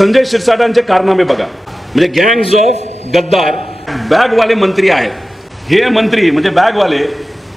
संजय शिरसाटांचे कारनामे बघा, म्हणजे गँग्स ऑफ गद्दार बॅगवाले मंत्री आहेत. हे मंत्री म्हणजे बॅगवाले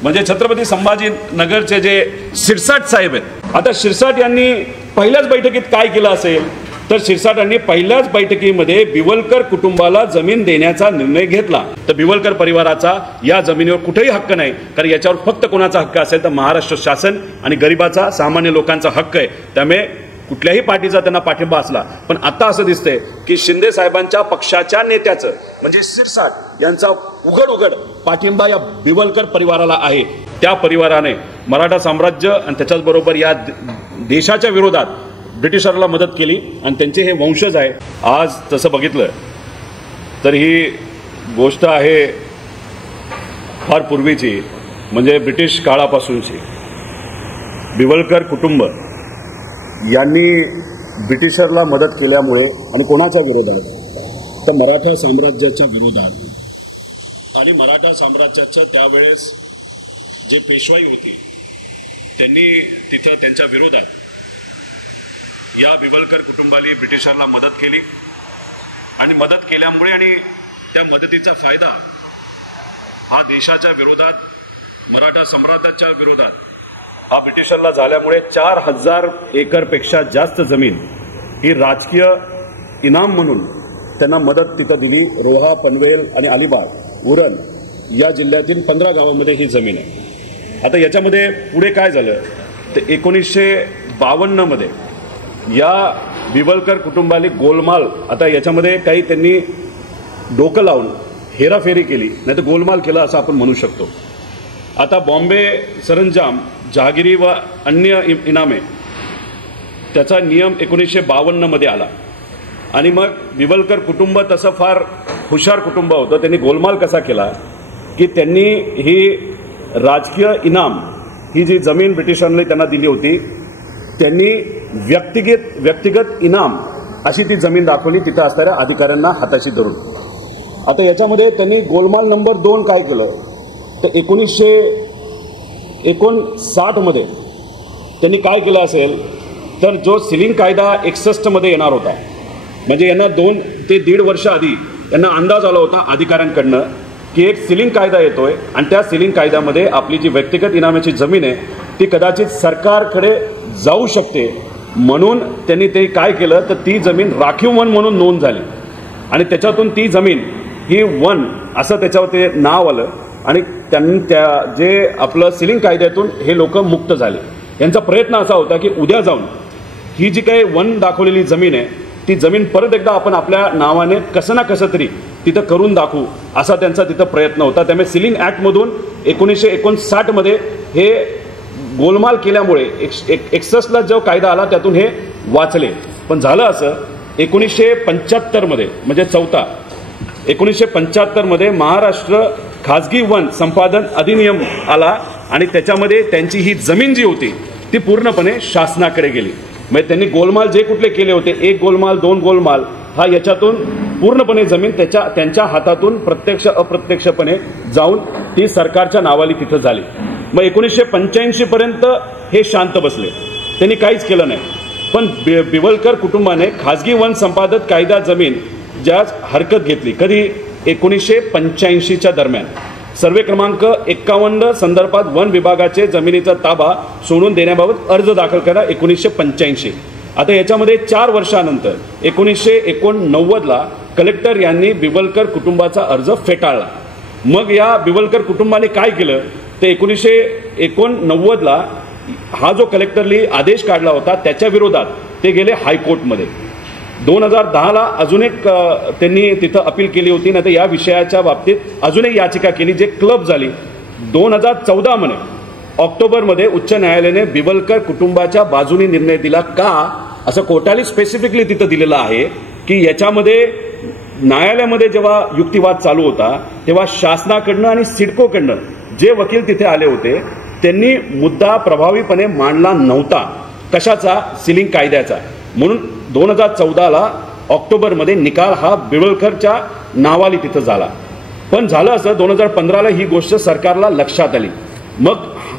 म्हणजे छत्रपती संभाजीनगरचे जे शिरसाट साहेब आहेत. आता शिरसाट यांनी पहिल्याच बैठकीत काय केलं असेल तर शिरसाटांनी पहिल्याच बैठकीमध्ये बिवलकर कुटुंबाला जमीन देण्याचा निर्णय घेतला. तर बिवलकर परिवाराचा या जमिनीवर कुठेही हक्क नाही, कारण याच्यावर फक्त कोणाचा हक्क असेल तर महाराष्ट्र शासन आणि गरिबाचा सामान्य लोकांचा हक्क आहे. त्यामुळे कुठल्याही पार्टीचा त्यांना पाठिंबा असला, पण आता असं दिसतंय की शिंदे साहेबांच्या पक्षाच्या नेत्याचं म्हणजे शिरसाट यांचा उघड पाठिंबा या बिवलकर परिवाराला आहे. त्या परिवाराने मराठा साम्राज्य आणि त्याच्याचबरोबर या देशाच्या विरोधात ब्रिटिशरला मदत केली आणि त्यांचे हे वंशज आहे. आज तसं बघितलं तर ही गोष्ट आहे फार पूर्वीची, म्हणजे ब्रिटिश काळापासूनची. बिवलकर कुटुंब यांनी ब्रिटिशरला मदत केल्यामुळे आणि कोणाच्या विरोधात तर मराठा साम्राज्याच्या विरोधात, आणि मराठा साम्राज्याचं त्यावेळेस जे पेशवाई होती त्यांनी तिथं त्यांच्या विरोधात या बिवलकर कुटुंबाने ब्रिटिशरला मदत केली. आणि मदत केल्यामुळे आणि त्या मदतीचा फायदा हा देशाच्या विरोधात मराठा साम्राज्याच्या विरोधात हा ब्रिटिशरला झाल्यामुळे 4000 एकरपेक्षा जास्त जमीन ही राजकीय इनाम म्हणून त्यांना मदत तिथं दिली. रोहा, पनवेल आणि अलिबाग, उरण या जिल्ह्यातील 15 गावामध्ये ही जमीन आहे. आता याच्यामध्ये पुढे काय झालं तर 1952 मध्ये या बिवलकर कुटुंबाने गोलमाल, आता याच्यामध्ये काही त्यांनी डोकं लावून हेराफेरी केली, नाही तर गोलमाल केला असं आपण म्हणू शकतो. आता बॉम्बे सरंजाम, जहागिरी व अन्य इनामे त्याचा नियम 1952 मध्ये आला. आणि मग बिवलकर कुटुंब तसं फार हुशार कुटुंब होतं. त्यांनी गोलमाल कसा केला की त्यांनी ही राजकीय इनाम, ही जी जमीन ब्रिटिशांनी त्यांना दिली होती, त्यांनी व्यक्तिगत इनाम अशी ती जमीन दाखवली तिथं असणाऱ्या अधिकाऱ्यांना हाताशी धरून. आता याच्यामध्ये त्यांनी गोलमाल नंबर 2 काय केलं तर 1959 मध्ये त्यांनी काय केलं असेल तर जो सिलिंग कायदा 61 मध्ये येणार होता, म्हणजे यांना 2 ते 1.5 वर्ष आधी यांना अंदाज आला होता अधिकाऱ्यांकडनं की एक सिलिंग कायदा येतोय आणि त्या सिलिंग कायद्यामध्ये आपली जी व्यक्तिगत इनामाची जमीन आहे ती कदाचित सरकारकडे जाऊ शकते. म्हणून त्यांनी ते काय केलं तर ती जमीन राखीव वन म्हणून नोंद झाली आणि त्याच्यातून ती जमीन ही वन असं त्याच्यावर ते नाव आलं. आणि त्यांनी त्या जे आपलं सिलिंग कायद्यातून हे लोक मुक्त झाले. यांचा प्रयत्न असा होता की उद्या जाऊन ही जी काही वन दाखवलेली जमीन आहे ती जमीन परत एकदा आपण आपल्या नावाने कसं ना कसं तरी तिथं करून दाखवू असा त्यांचा तिथं प्रयत्न होता. त्यामुळे सिलिंग ॲक्टमधून 1959 मध्ये हे गोलमाल केल्यामुळे 61ला जो कायदा आला त्यातून हे वाचले. पण झालं असं 1975 मध्ये म्हणजे 1975 मध्ये महाराष्ट्र खाजगी वन संपादन अधिनियम आला आणि त्याच्यामध्ये त्यांची ही जमीन जी होती ती पूर्णपणे शासनाकडे गेली. म्हणजे त्यांनी गोलमाल जे कुठले केले होते, 1 गोलमाल 2 गोलमाल, हा याच्यातून पूर्णपणे जमीन त्यांच्या हातातून प्रत्यक्ष अप्रत्यक्षपणे जाऊन ती सरकारच्या नावाली तिथं झाली. मग 1985 पर्यंत हे शांत बसले, त्यांनी काहीच केलं नाही. पण बिवलकर कुटुंबाने खाजगी वन संपादक कायदा जमीन ज्या हरकत घेतली कधी 1985च्या दरम्यान सर्वे क्रमांक 51 संदर्भात वन विभागाचे जमिनीचा ताबा सोडून देण्याबाबत अर्ज दाखल करा 1985. आता याच्यामध्ये 4 वर्षानंतर 1989ला कलेक्टर यांनी बिवलकर कुटुंबाचा अर्ज फेटाळला. मग या बिवलकर कुटुंबाने काय केलं तर 1989ला हा जो कलेक्टरनी आदेश काढला होता त्याच्या विरोधात ते गेले हायकोर्टमध्ये. 2010ला अजून एक त्यांनी तिथं अपील केली होती, नाही तर या विषयाच्या बाबतीत अजून एक याचिका केली जे क्लब झाली. 2014 मध्ये ऑक्टोबरमध्ये उच्च न्यायालयाने बिवलकर कुटुंबाच्या बाजूने निर्णय दिला. का असं कोर्टाने स्पेसिफिकली तिथं दिलेलं आहे की याच्यामध्ये न्यायालयामध्ये जेव्हा युक्तिवाद चालू होता तेव्हा शासनाकडनं आणि सिडकोकडनं जे वकील तिथे आले होते त्यांनी मुद्दा प्रभावीपणे मांडला नव्हता. कशाचा? सिलिंग कायद्याचा. म्हणून 2014ला ऑक्टोबरमध्ये निकाल हा बिवलकरच्या नावाली तिथं झाला. पण झालं असं 2015ला ही गोष्ट सरकारला लक्षात आली. मग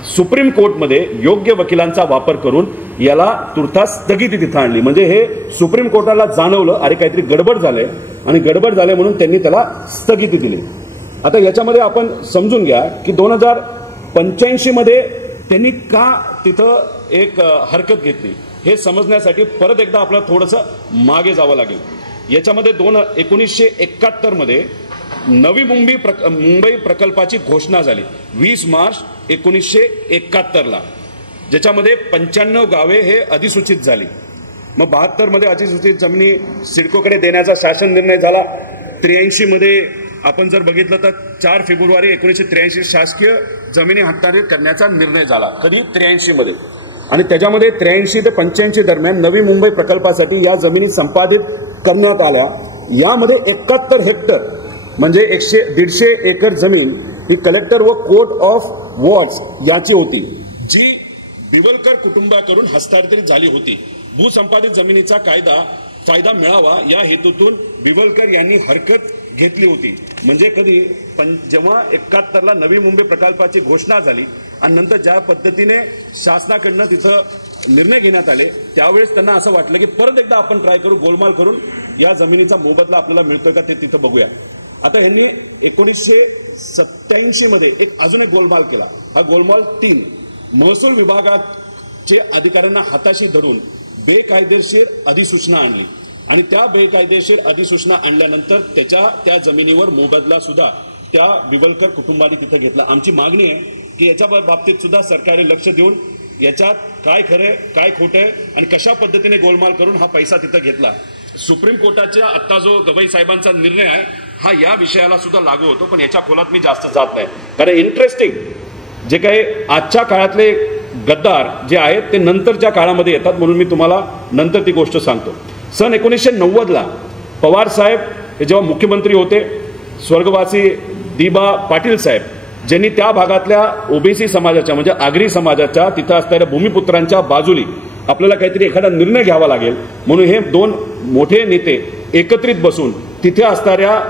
सुप्रीम कोर्टमध्ये योग्य वकिलांचा वापर करून याला तुर्तास स्थगिती तिथं आणली. म्हणजे हे सुप्रीम कोर्टाला जाणवलं अरे काहीतरी गडबड झालंय आणि गडबड झाले म्हणून त्यांनी त्याला स्थगिती दिली. आता याच्यामध्ये आपण समजून घ्या की 2085 मध्ये त्यांनी का तिथं एक हरकत घेतली हे समजण्यासाठी परत एकदा आपल्याला थोडंसं मागे जावं लागेल. याच्यामध्ये 1971 मध्ये नवी मुंबई प्रकल्पाची घोषणा झाली 20 मार्च 1971ला, ज्याच्यामध्ये 95 गावे हे अधिसूचित झाली. मग 72 मध्ये अधिसूचित जमिनी सिडकोकडे देण्याचा शासन निर्णय झाला. 83 मध्ये आपण जर बघितलं तर 4 फेब्रुवारी 1983 शासकीय जमिनी हस्तांतरित करण्याचा निर्णय झाला. कधी 83 मध्ये. आणि त्याच्यामध्ये 83 ते 85 दरम्यान नवी मुंबई प्रकल्पासाठी या जमिनी संपादित करण्यात आल्या. यामध्ये 71 हेक्टर म्हणजे 150 एकर जमीन ही कलेक्टर व कोर्ट ऑफ वॉर्ड्स याची होती, जी बिवलकर कुटुंबाकडून हस्तांतरित झाली होती. भूसंपादित जमिनीचा फायदा मिळावा या हेतूतून बिवलकर यांनी हरकत घेतली होती. म्हणजे कधी जेव्हा 71ला नवी मुंबई प्रकल्पाची घोषणा झाली आणि नंतर ज्या पद्धतीने शासनाकडनं तिथं निर्णय घेण्यात आले त्यावेळेस त्यांना असं वाटलं की परत एकदा आपण ट्राय करू, गोलमाल करून या जमिनीचा मोबदला आपल्याला मिळतोय का ते तिथं बघूया. आता यांनी 1987 मध्ये अजून एक गोलमाल केला. हा गोलमाल 3 महसूल विभागाचे अधिकाऱ्यांना हाताशी धरून बेकायदेशीर अधिसूचना आणली आणि त्या बेकायदेशीर अधिसूचना आणल्यानंतर त्या जमिनीवर मोबदला सुद्धा त्या बिवलकर कुटुंबाने तिथे घेतला. आमची मागणी आहे की याच्या बाबतीत सुद्धा सरकारने लक्ष देऊन याच्यात काय खरंय काय खोटंय आणि कशा पद्धतीने गोलमाल करून हा पैसा तिथे घेतला. सुप्रीम कोर्टाचा आता जो गवई साहेबांचा निर्णय आहे हा या विषयाला सुद्धा लागू होतो, पण याच्या खोलात मी जास्त जात नाही. कारण इंटरेस्टिंग जे काही आजच्या काळातले गद्दार जे आहेत ते नंतरच्या काळामध्ये येतात, म्हणून मी तुम्हाला नंतर ती गोष्ट सांगतो. सन 1990ला पवार साहेब हे जेव्हा मुख्यमंत्री होते, स्वर्गवासी दिबा पाटील साहेब ज्यांनी त्या भागातल्या ओबीसी समाजाच्या म्हणजे आगरी समाजाच्या तिथं असणाऱ्या भूमिपुत्रांच्या बाजूली आपल्याला काहीतरी एखादा निर्णय घ्यावा लागेल म्हणून हे 2 मोठे नेते एकत्रित बसून तिथे असणाऱ्या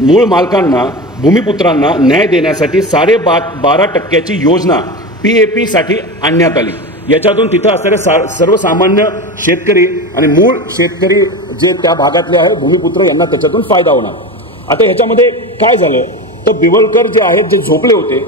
मूळ मालकांना भूमिपुत्रांना न्याय देण्यासाठी 12.5% योजना PAP साठी आणण्यात आली. याच्यातून तिथं असणारे सर्वसामान्य शेतकरी आणि मूळ शेतकरी जे त्या भागातले आहे भूमिपुत्र यांना त्याच्यातून फायदा होणार. आता ह्याच्यामध्ये काय झालं तर बिवलकर जे आहेत जे झोपले होते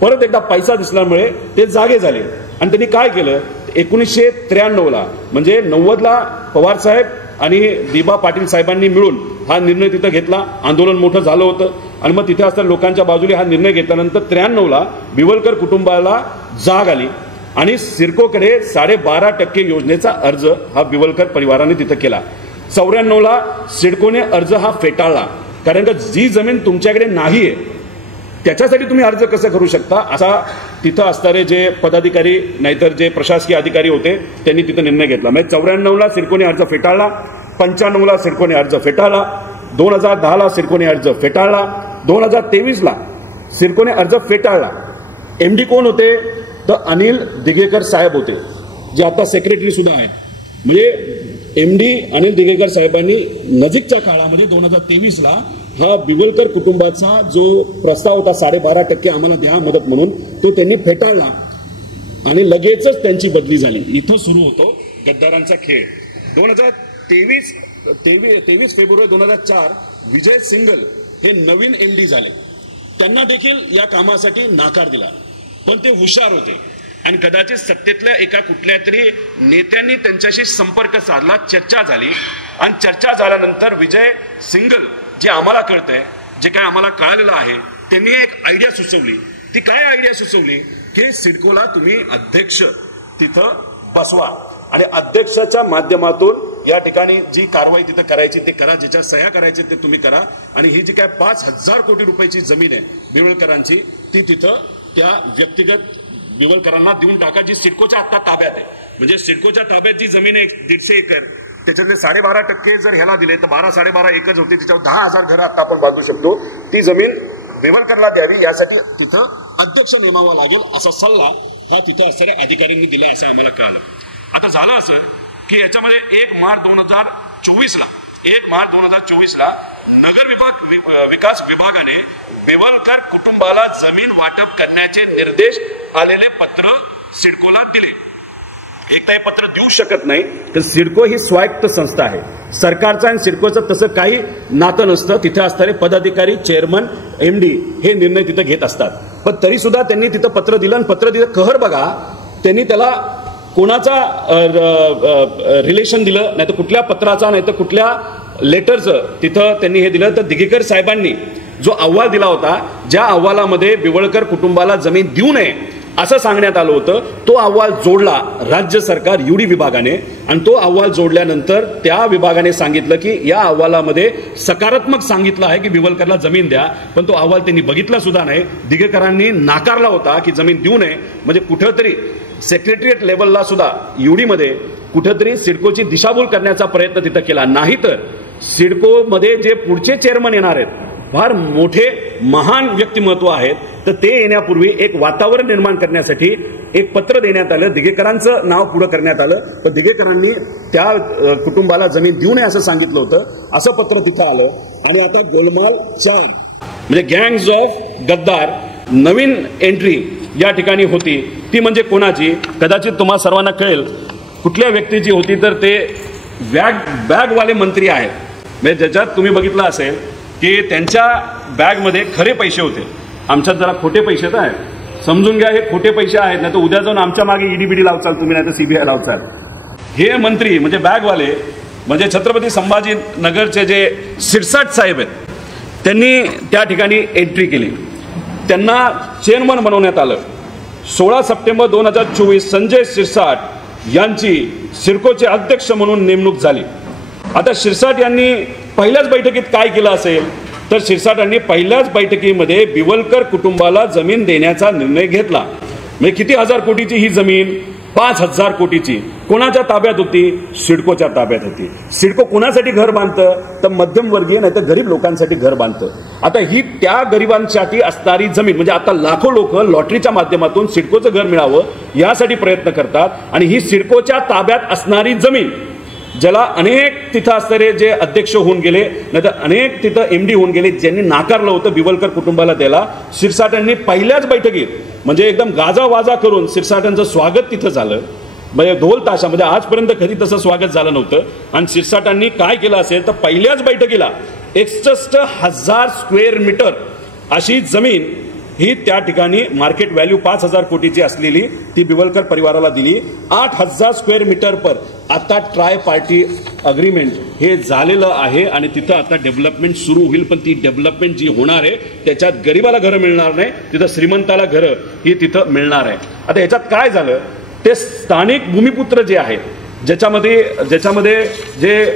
परत एकदा पैसा दिसल्यामुळे ते जागे झाले आणि त्यांनी काय केलं 1993ला म्हणजे 90ला पवार साहेब आणि दिबा पाटील साहेबांनी मिळून हा निर्णय तिथं घेतला. आंदोलन मोठं झालं होतं आणि मग तिथे असताना लोकांच्या बाजूने हा निर्णय घेतल्यानंतर 93ला बिवलकर कुटुंबाला जाग आली आणि सिडकोकडे 12.5% योजनेचा अर्ज हा बिवलकर परिवाराने तिथं केला. 94ला सिडकोने अर्ज हा फेटाळला, कारण का जी जमीन तुमच्याकडे नाहीये त्याच्यासाठी तुम्ही अर्ज कसं करू शकता असा तिथं असणारे जे पदाधिकारी नाहीतर जे प्रशासकीय अधिकारी होते त्यांनी तिथं निर्णय घेतला. म्हणजे 94ला सिडकोने अर्ज फेटाळला, 95ला सिडकोने अर्ज फेटाळला, 2010ला सिडकोने अर्ज फेटाळला, 2023ला सिडकोने अर्ज फेटाळला. MD कोण होते तर अनिल दिघेकर साहेब होते, जे आता सेक्रेटरी सुद्धा आहेत. म्हणजे MD अनिल दिघेकर साहेबांनी नजीकच्या काळामध्ये 2023ला हा बिवलकर कुटुंबाचा जो प्रस्ताव होता 12.5% आम्हाला द्या मदत म्हणून तो त्यांनी फेटाळला आणि लगेचच त्यांची बदली झाली. इथं सुरू होतो गद्दारांचा खेळ. 23 फेब्रुवारी 2004 विजय सिंगल हे नवीन MD झाले. त्यांना देखील या कामासाठी नाकार दिला, पण ते हुशार होते आणि कदाचित सत्तेतल्या एका कुठल्या तरी नेत्यांनी त्यांच्याशी संपर्क साधला, चर्चा झाली आणि चर्चा झाल्यानंतर विजय सिंगल जे आम्हाला कळतंय जे काय आम्हाला कळालेलं आहे त्यांनी एक आयडिया सुचवली. ती काय आयडिया सुचवली की सिडकोला तुम्ही अध्यक्ष तिथं बसवा आणि अध्यक्षाच्या माध्यमातून या ठिकाणी जी कारवाई तिथं करायची ते करा, ज्याच्या सह्या करायचे ते तुम्ही करा आणि ही जी काय 5,000 कोटी रुपयाची जमीन आहे बिवलकरांची ती तिथं त्या व्यक्तिगत बिवलकरांना देऊन टाका, जी सिडकोच्या आता ताब्यात आहे. म्हणजे सिडकोच्या ताब्यात जी जमीन आहे 150 एकर त्याच्यातले 12.5% जर ह्याला दिले तर 12-12.5 एकर होती, त्याच्यावर 10,000 घरं आता आपण बांधू शकतो. ती जमीन बिवलकरला द्यावी यासाठी तिथं अध्यक्ष नेमावा लागेल असा सल्ला हा तिथं असणाऱ्या अधिकाऱ्यांनी दिला असं आम्हाला कळालं. आता झालं असं की याच्यामध्ये 1 मार्च 2024ला नगर विकास विभागाने बिवलकर कुटुंबाला जमीन वाटप करण्याचे निर्देश आलेले पत्र सिडकोला दिले. एकदा हे पत्र देऊ शकत नाही, तर सिडको ही स्वायत्त संस्था आहे. सरकारचं आणि सिडकोचं तसं काही नातं नसतं. तिथे असणारे पदाधिकारी, चेअरमन, MD हे निर्णय तिथे घेत असतात. पण तरी सुद्धा त्यांनी तिथं पत्र दिलं आणि पत्र दिलं. कहर बघा, त्यांनी त्याला कोणाचा रिलेशन दिलं, नाही तर कुठल्या पत्राचा, नाही तर कुठल्या लेटरचं तिथं त्यांनी हे दिलं. तर दिघेकर साहेबांनी जो अहवाल दिला होता, ज्या अहवालामध्ये बिवळकर कुटुंबाला जमीन देऊ नये असं सांगण्यात आलं होतं, तो अहवाल जोडला राज्य सरकार UD विभागाने. आणि तो अहवाल जोडल्यानंतर त्या विभागाने सांगितलं की या अहवालामध्ये सकारात्मक सांगितलं आहे की बिवळकरला जमीन द्या, पण तो अहवाल त्यांनी बघितला सुद्धा नाही. दिघेकरांनी नाकारला होता की जमीन देऊ नये. म्हणजे कुठंतरी सेक्रेटरिएट लेवलला सुद्धा UD मध्ये कुठंतरी सिडकोची दिशाभूल करण्याचा प्रयत्न तिथं केला. नाही तर सिडकोमध्ये जे पुढचे चेअरमन येणार आहेत, फार मोठे महान व्यक्तिमत्व आहेत, तर ते येण्यापूर्वी एक वातावरण निर्माण करण्यासाठी एक पत्र देण्यात आलं. दिघेकरांचं नाव पुढे करण्यात आलं, पण दिघेकरांनी त्या कुटुंबाला जमीन देऊ नये असं सांगितलं होतं. असं पत्र तिथं आलं. आणि आता गोलमाल 4 म्हणजे गँग्स ऑफ गद्दार नवीन एंट्री या ठिकाणी होती. ती म्हणजे कोणाची, कदाचित तुम्हा सर्वांना कळेल कुठल्या व्यक्तीची होती. तर ते बॅगवाले मंत्री आहेत. म्हणजे ज्याच्यात तुम्ही बघितलं असेल की त्यांच्या बॅगमध्ये खरे पैसे होते. आमच्यात जरा खोटे पैसे तर आहेत, समजून घ्या हे खोटे पैसे आहेत, नाही तर उद्या जाऊन आमच्या मागे ED लावचाल तुम्ही, नाही तर CBI लावचाल. हे मंत्री म्हणजे बॅगवाले म्हणजे छत्रपती संभाजीनगरचे जे सिरसाट साहेब आहेत, त्यांनी त्या ठिकाणी एंट्री केली. त्यांना चेअरमन बनवण्यात आलं. 16 सप्टेंबर 2024 संजय सिरसाट यांची सिडकोचे अध्यक्ष म्हणून नेमणूक झाली. आता सिरसाट यांनी पहिल्याच बैठकीत काय केलं असेल, तर सिरसाटांनी पहिल्याच बैठकीमध्ये बिवळकर कुटुंबाला जमीन देण्याचा निर्णय घेतला. म्हणजे किती हजार कोटीची ही जमीन, 5,000 कोटीची. कोणाच्या ताब्यात होती? सिडकोच्या ताब्यात होती. सिडको कोणासाठी घर बांधतं? तर मध्यमवर्गीय नाही तर गरीब लोकांसाठी घर बांधतं. आता ही त्या गरिबांसाठी असणारी जमीन, म्हणजे आता लाखो लोक लॉटरीच्या माध्यमातून सिडकोचं घर मिळावं यासाठी प्रयत्न करतात. आणि ही सिडकोच्या ताब्यात असणारी जमीन, ज्याला अनेक तिथं असणारे जे अध्यक्ष होऊन गेले, नाही तर अनेक तिथं MD होऊन गेले, ज्यांनी नाकारलं होतं बिवळकर कुटुंबाला द्यायला, सिरसाटांनी पहिल्याच बैठकीत म्हणजे एकदम गाजावाजा करून सिरसाटांचं स्वागत तिथं झालं. म्हणजे ढोल ताशा, म्हणजे आजपर्यंत कधी तसं स्वागत झालं नव्हतं. आणि सिरसाटांनी काय केलं असेल तर पहिल्याच बैठकीला 61,000 स्क्वेअर मीटर अशी जमीन ही त्या ठिकाणी मार्केट व्हॅल्यू 5,000 कोटीची असलेली ती बिवळकर परिवाराला दिली. 8,000 स्क्वेअर मीटर पर आता ट्राय पार्टी अग्रीमेंट हे झालेलं आहे. आणि तिथं आता डेव्हलपमेंट सुरू होईल. पण ती डेव्हलपमेंट जी होणार आहे त्याच्यात गरीबाला घरं मिळणार नाही, तिथं श्रीमंताला घरं ही तिथं मिळणार आहे. आता याच्यात काय झालं, ते स्थानिक भूमिपुत्र जे आहेत, ज्याच्यामध्ये जे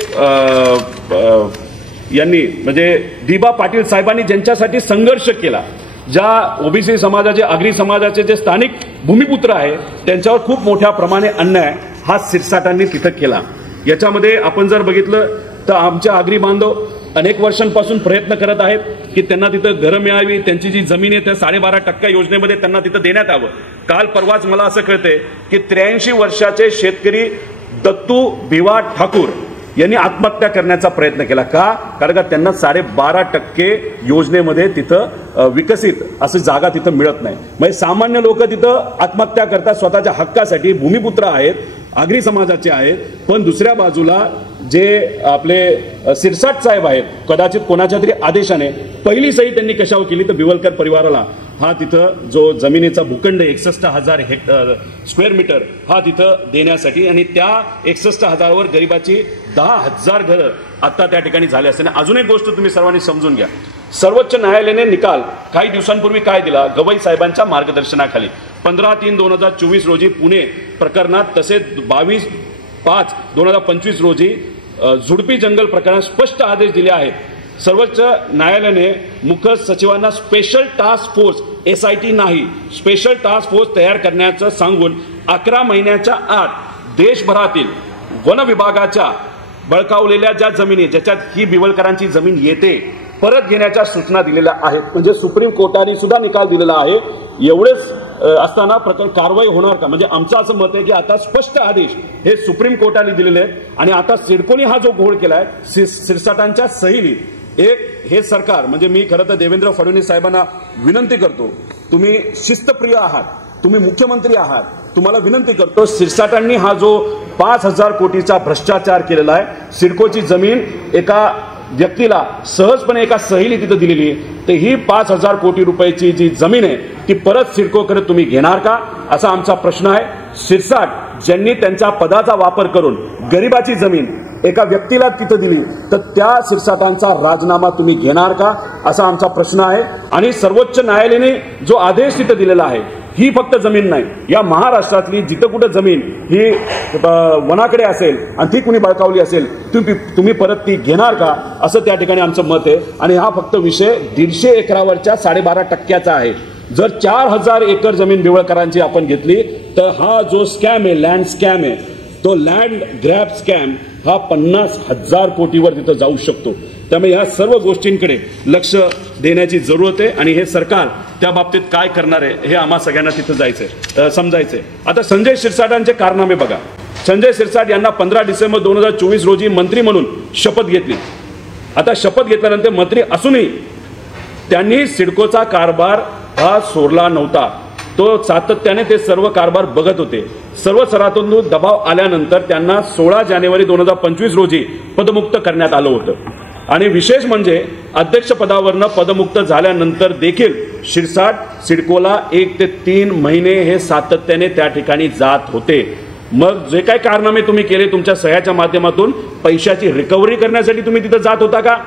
यांनी म्हणजे दिबा पाटील साहेबांनी ज्यांच्यासाठी संघर्ष केला, ज्या OBC समाजाचे, आगरी समाजाचे जे स्थानिक भूमिपुत्र आहे, त्यांच्यावर खूप मोठ्या प्रमाणे अन्याय हा सिरसाटांनी तिथं केला. याच्यामध्ये आपण जर बघितलं तर आमच्या आगरी बांधव अनेक वर्षांपासून प्रयत्न करत आहेत की त्यांना तिथं घरं मिळावी. त्यांची जी जमीन आहे त्या 12.5% योजनेमध्ये त्यांना तिथं देण्यात यावं. काल परवाच मला असं कळतंय की 83 वर्षाचे शेतकरी दत्तू भिवा ठाकूर यांनी आत्महत्या करण्याचा प्रयत्न केला. का? कारण का त्यांना 12.5% योजनेमध्ये तिथं विकसित अशी जागा तिथं मिळत नाही. म्हणजे सामान्य लोक तिथं आत्महत्या करतात स्वतःच्या हक्कासाठी. भूमिपुत्र आहेत, आगरी समाजाचे आहेत, पण दुसऱ्या बाजूला जे आपले सिरसाट साहेब आहेत, कदाचित कोणाच्या तरी आदेशाने पहिली सही त्यांनी कशावर केली तर बिवळकर परिवाराला हा तिथं जो जमिनीचा भूखंड 61,000 स्क्वेअर मीटर हा तिथं देण्यासाठी. आणि त्या 61,000वर गरिबाची 10,000 घरं आता त्या ठिकाणी झाले असते. अजून एक गोष्ट तुम्ही सर्वांनी समजून घ्या. सर्वोच्च न्यायालयाने निकाल काही दिवसांपूर्वी काय दिला, गवई साहेबांच्या मार्गदर्शनाखाली 15/3/2024 रोजी पुणे प्रकरणात, तसेच 22/5/2025 रोजी झुडपी जंगल प्रकरणात स्पष्ट आदेश दिले आहेत. सर्वोच्च न्यायालयाने मुख्य सचिवांना स्पेशल टास्क फोर्स SIT नाही, स्पेशल टास्क फोर्स तयार करण्याचं सांगून 11 महिन्याच्या आत देशभरातील वन विभागाच्या बळकावलेल्या ज्या जमिनी ज्याच्यात ही बिवळकरांची जमीन येते परत घेण्याच्या सूचना दिलेल्या आहेत. म्हणजे सुप्रीम कोर्टाने सुद्धा निकाल दिलेला आहे. एवढेच असताना प्रकरण कारवाई होणार का? म्हणजे आमचं असं मत आहे की आता स्पष्ट आदेश हे सुप्रीम कोर्टाने दिलेले आहेत. आणि आता सिडकोने हा जो घोळ केलाय सिरसाटांच्या सहीली हे सरकार, म्हणजे मी खरं तर देवेंद्र फडणवीस साहेबांना विनंती करतो, तुम्ही शिस्तप्रिय आहात, तुम्ही मुख्यमंत्री आहात, तुम्हाला विनंती करतो, सिरसाटांनी हा जो 5,000 कोटीचा भ्रष्टाचार केलेला आहे, सिडकोची जमीन एका व्यक्तीला सहजपणे एका सहीने तिथं दिलेली आहे, तर ही 5,000 कोटी रुपयाची जी जमीन आहे ती परत सिडकोकडे तुम्ही घेणार का, असा आमचा प्रश्न आहे. सिरसाट ज्यांनी त्यांच्या पदाचा वापर करून गरिबाची जमीन एका व्यक्तीला तिथं दिली, तर त्या सिरसाटांचा राजीनामा तुम्ही घेणार का, असा आमचा प्रश्न आहे. आणि सर्वोच्च न्यायालयाने जो आदेश तिथं दिलेला आहे, ही फक्त जमीन नाही, या महाराष्ट्रातली जिथं कुठं जमीन ही वनाकडे असेल आणि ती कुणी बळकावली असेल, तुम्ही परत ती घेणार का, असं त्या ठिकाणी आमचं मत आहे. आणि हा फक्त विषय 150 एकरावरच्या 12.5% आहे. जर 4,000 एकर जमीन बिवळकरांची आपण घेतली, तर हा जो स्कॅम आहे, लँड स्कॅम आहे, तो लँड ग्रॅब स्कॅम हा 50,000 कोटीवर तिथं जाऊ शकतो. त्यामुळे या सर्व गोष्टींकडे लक्ष देण्याची जरूरत आहे. आणि हे सरकार त्या बाबतीत काय करणार आहे हे आम्हा सगळ्यांना तिथं जायचंय, समजायचंय. आता संजय शिरसाटांचे कारनामे बघा. संजय शिरसाट यांना 15 डिसेंबर 2024 रोजी मंत्री म्हणून शपथ घेतली. आता शपथ घेतल्यानंतर मंत्री असूनही त्यांनी सिडकोचा कारभार हा सोडला नव्हता. तो सातत्याने ते सर्व कारभार बघत होते. सर्व स्तरातून दबाव आल्यानंतर त्यांना 16 जानेवारी 2025 रोजी पदमुक्त करण्यात आलं होतं. आणि विशेष म्हणजे अध्यक्षपदावरनं पदमुक्त झाल्यानंतर देखील शिरसाट सिडकोला 1 ते 3 महिने हे सातत्याने त्या ठिकाणी जात होते. मग जे काही कारनामे तुम्ही केले तुमच्या सह्याच्या माध्यमातून पैशाची रिकव्हरी करण्यासाठी तुम्ही तिथं जात होता का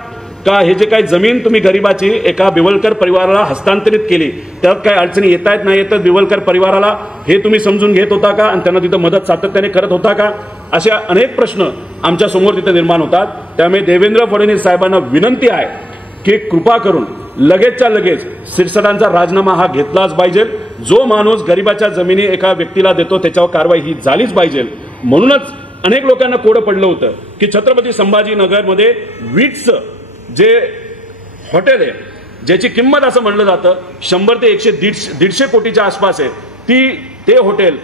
हे जे काही जमीन तुम्ही गरिबाची एका बिवलकर परिवाराला हस्तांतरित केली, त्यात काय अडचणी येत आहेत नाही येतात बिवलकर परिवाराला, हे तुम्ही समजून घेत होता का आणि त्यांना तिथं मदत सातत्याने करत होता का, अशा अनेक प्रश्न आमच्या समोर तिथे निर्माण होतात. त्यामुळे देवेंद्र फडणवीस साहेबांना विनंती आहे की कृपा करून लगेचच्या लगेच सिरसाटांचा राजीनामा हा घेतलाच पाहिजे. जो माणूस गरिबाच्या जमिनी एका व्यक्तीला देतो त्याच्यावर कारवाई ही झालीच पाहिजे. म्हणूनच अनेक लोकांना कोडं पडलं होतं की छत्रपती संभाजीनगरमध्ये वीटचं जे हॉटेल आहे, ज्याची किंमत असं म्हणलं जातं 100 ते 150 कोटीच्या आसपास आहे, ते हॉटेल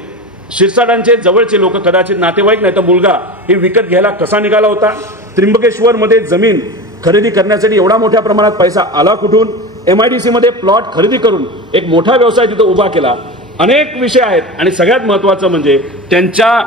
शिरसाटांचे जवळचे लोक, कदाचित नातेवाईक नाही तर मुलगा, हे विकत घ्यायला कसा निघाला होता. त्र्यंबकेश्वरमध्ये जमीन खरेदी करण्यासाठी एवढा मोठ्या प्रमाणात पैसा आला कुठून. MIDC मध्ये प्लॉट खरेदी करून एक मोठा व्यवसाय तिथं उभा केला. अनेक विषय आहेत. आणि सगळ्यात महत्त्वाचं म्हणजे त्यांच्या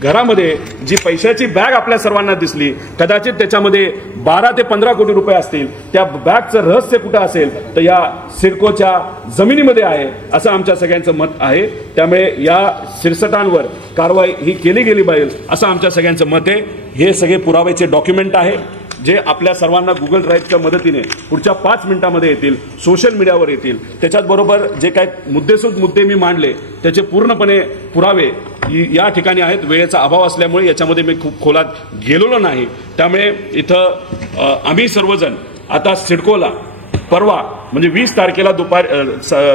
घरामध्ये जी पैशाची बॅग आपल्या सर्वांना दिसली, कदाचित त्याच्यामध्ये 12 ते 15 कोटी रुपये असतील. त्या बॅगचं रहस्य कुठं असेल तर या सिडकोच्या जमिनीमध्ये आहे, असं आमच्या सगळ्यांचं मत आहे. त्यामुळे या सिरसाटांवर कारवाई ही केली गेली पाहिजे असं आमच्या सगळ्यांचं मत आहे. हे सगळे पुराव्याचे डॉक्युमेंट आहे जे आपल्या सर्वांना गुगल ड्राईव्हच्या मदतीने पुढच्या 5 मिनिटांमध्ये येतील, सोशल मीडियावर येतील. त्याच्याचबरोबर जे काही मुद्दे मी मांडले त्याचे पूर्णपणे पुरावे या ठिकाणी आहेत. वेळेचा अभाव असल्यामुळे याच्यामध्ये मी खूप खोलात गेलेलो नाही. त्यामुळे इथं आम्ही सर्वजण आता सिडकोला परवा म्हणजे 20 तारखेला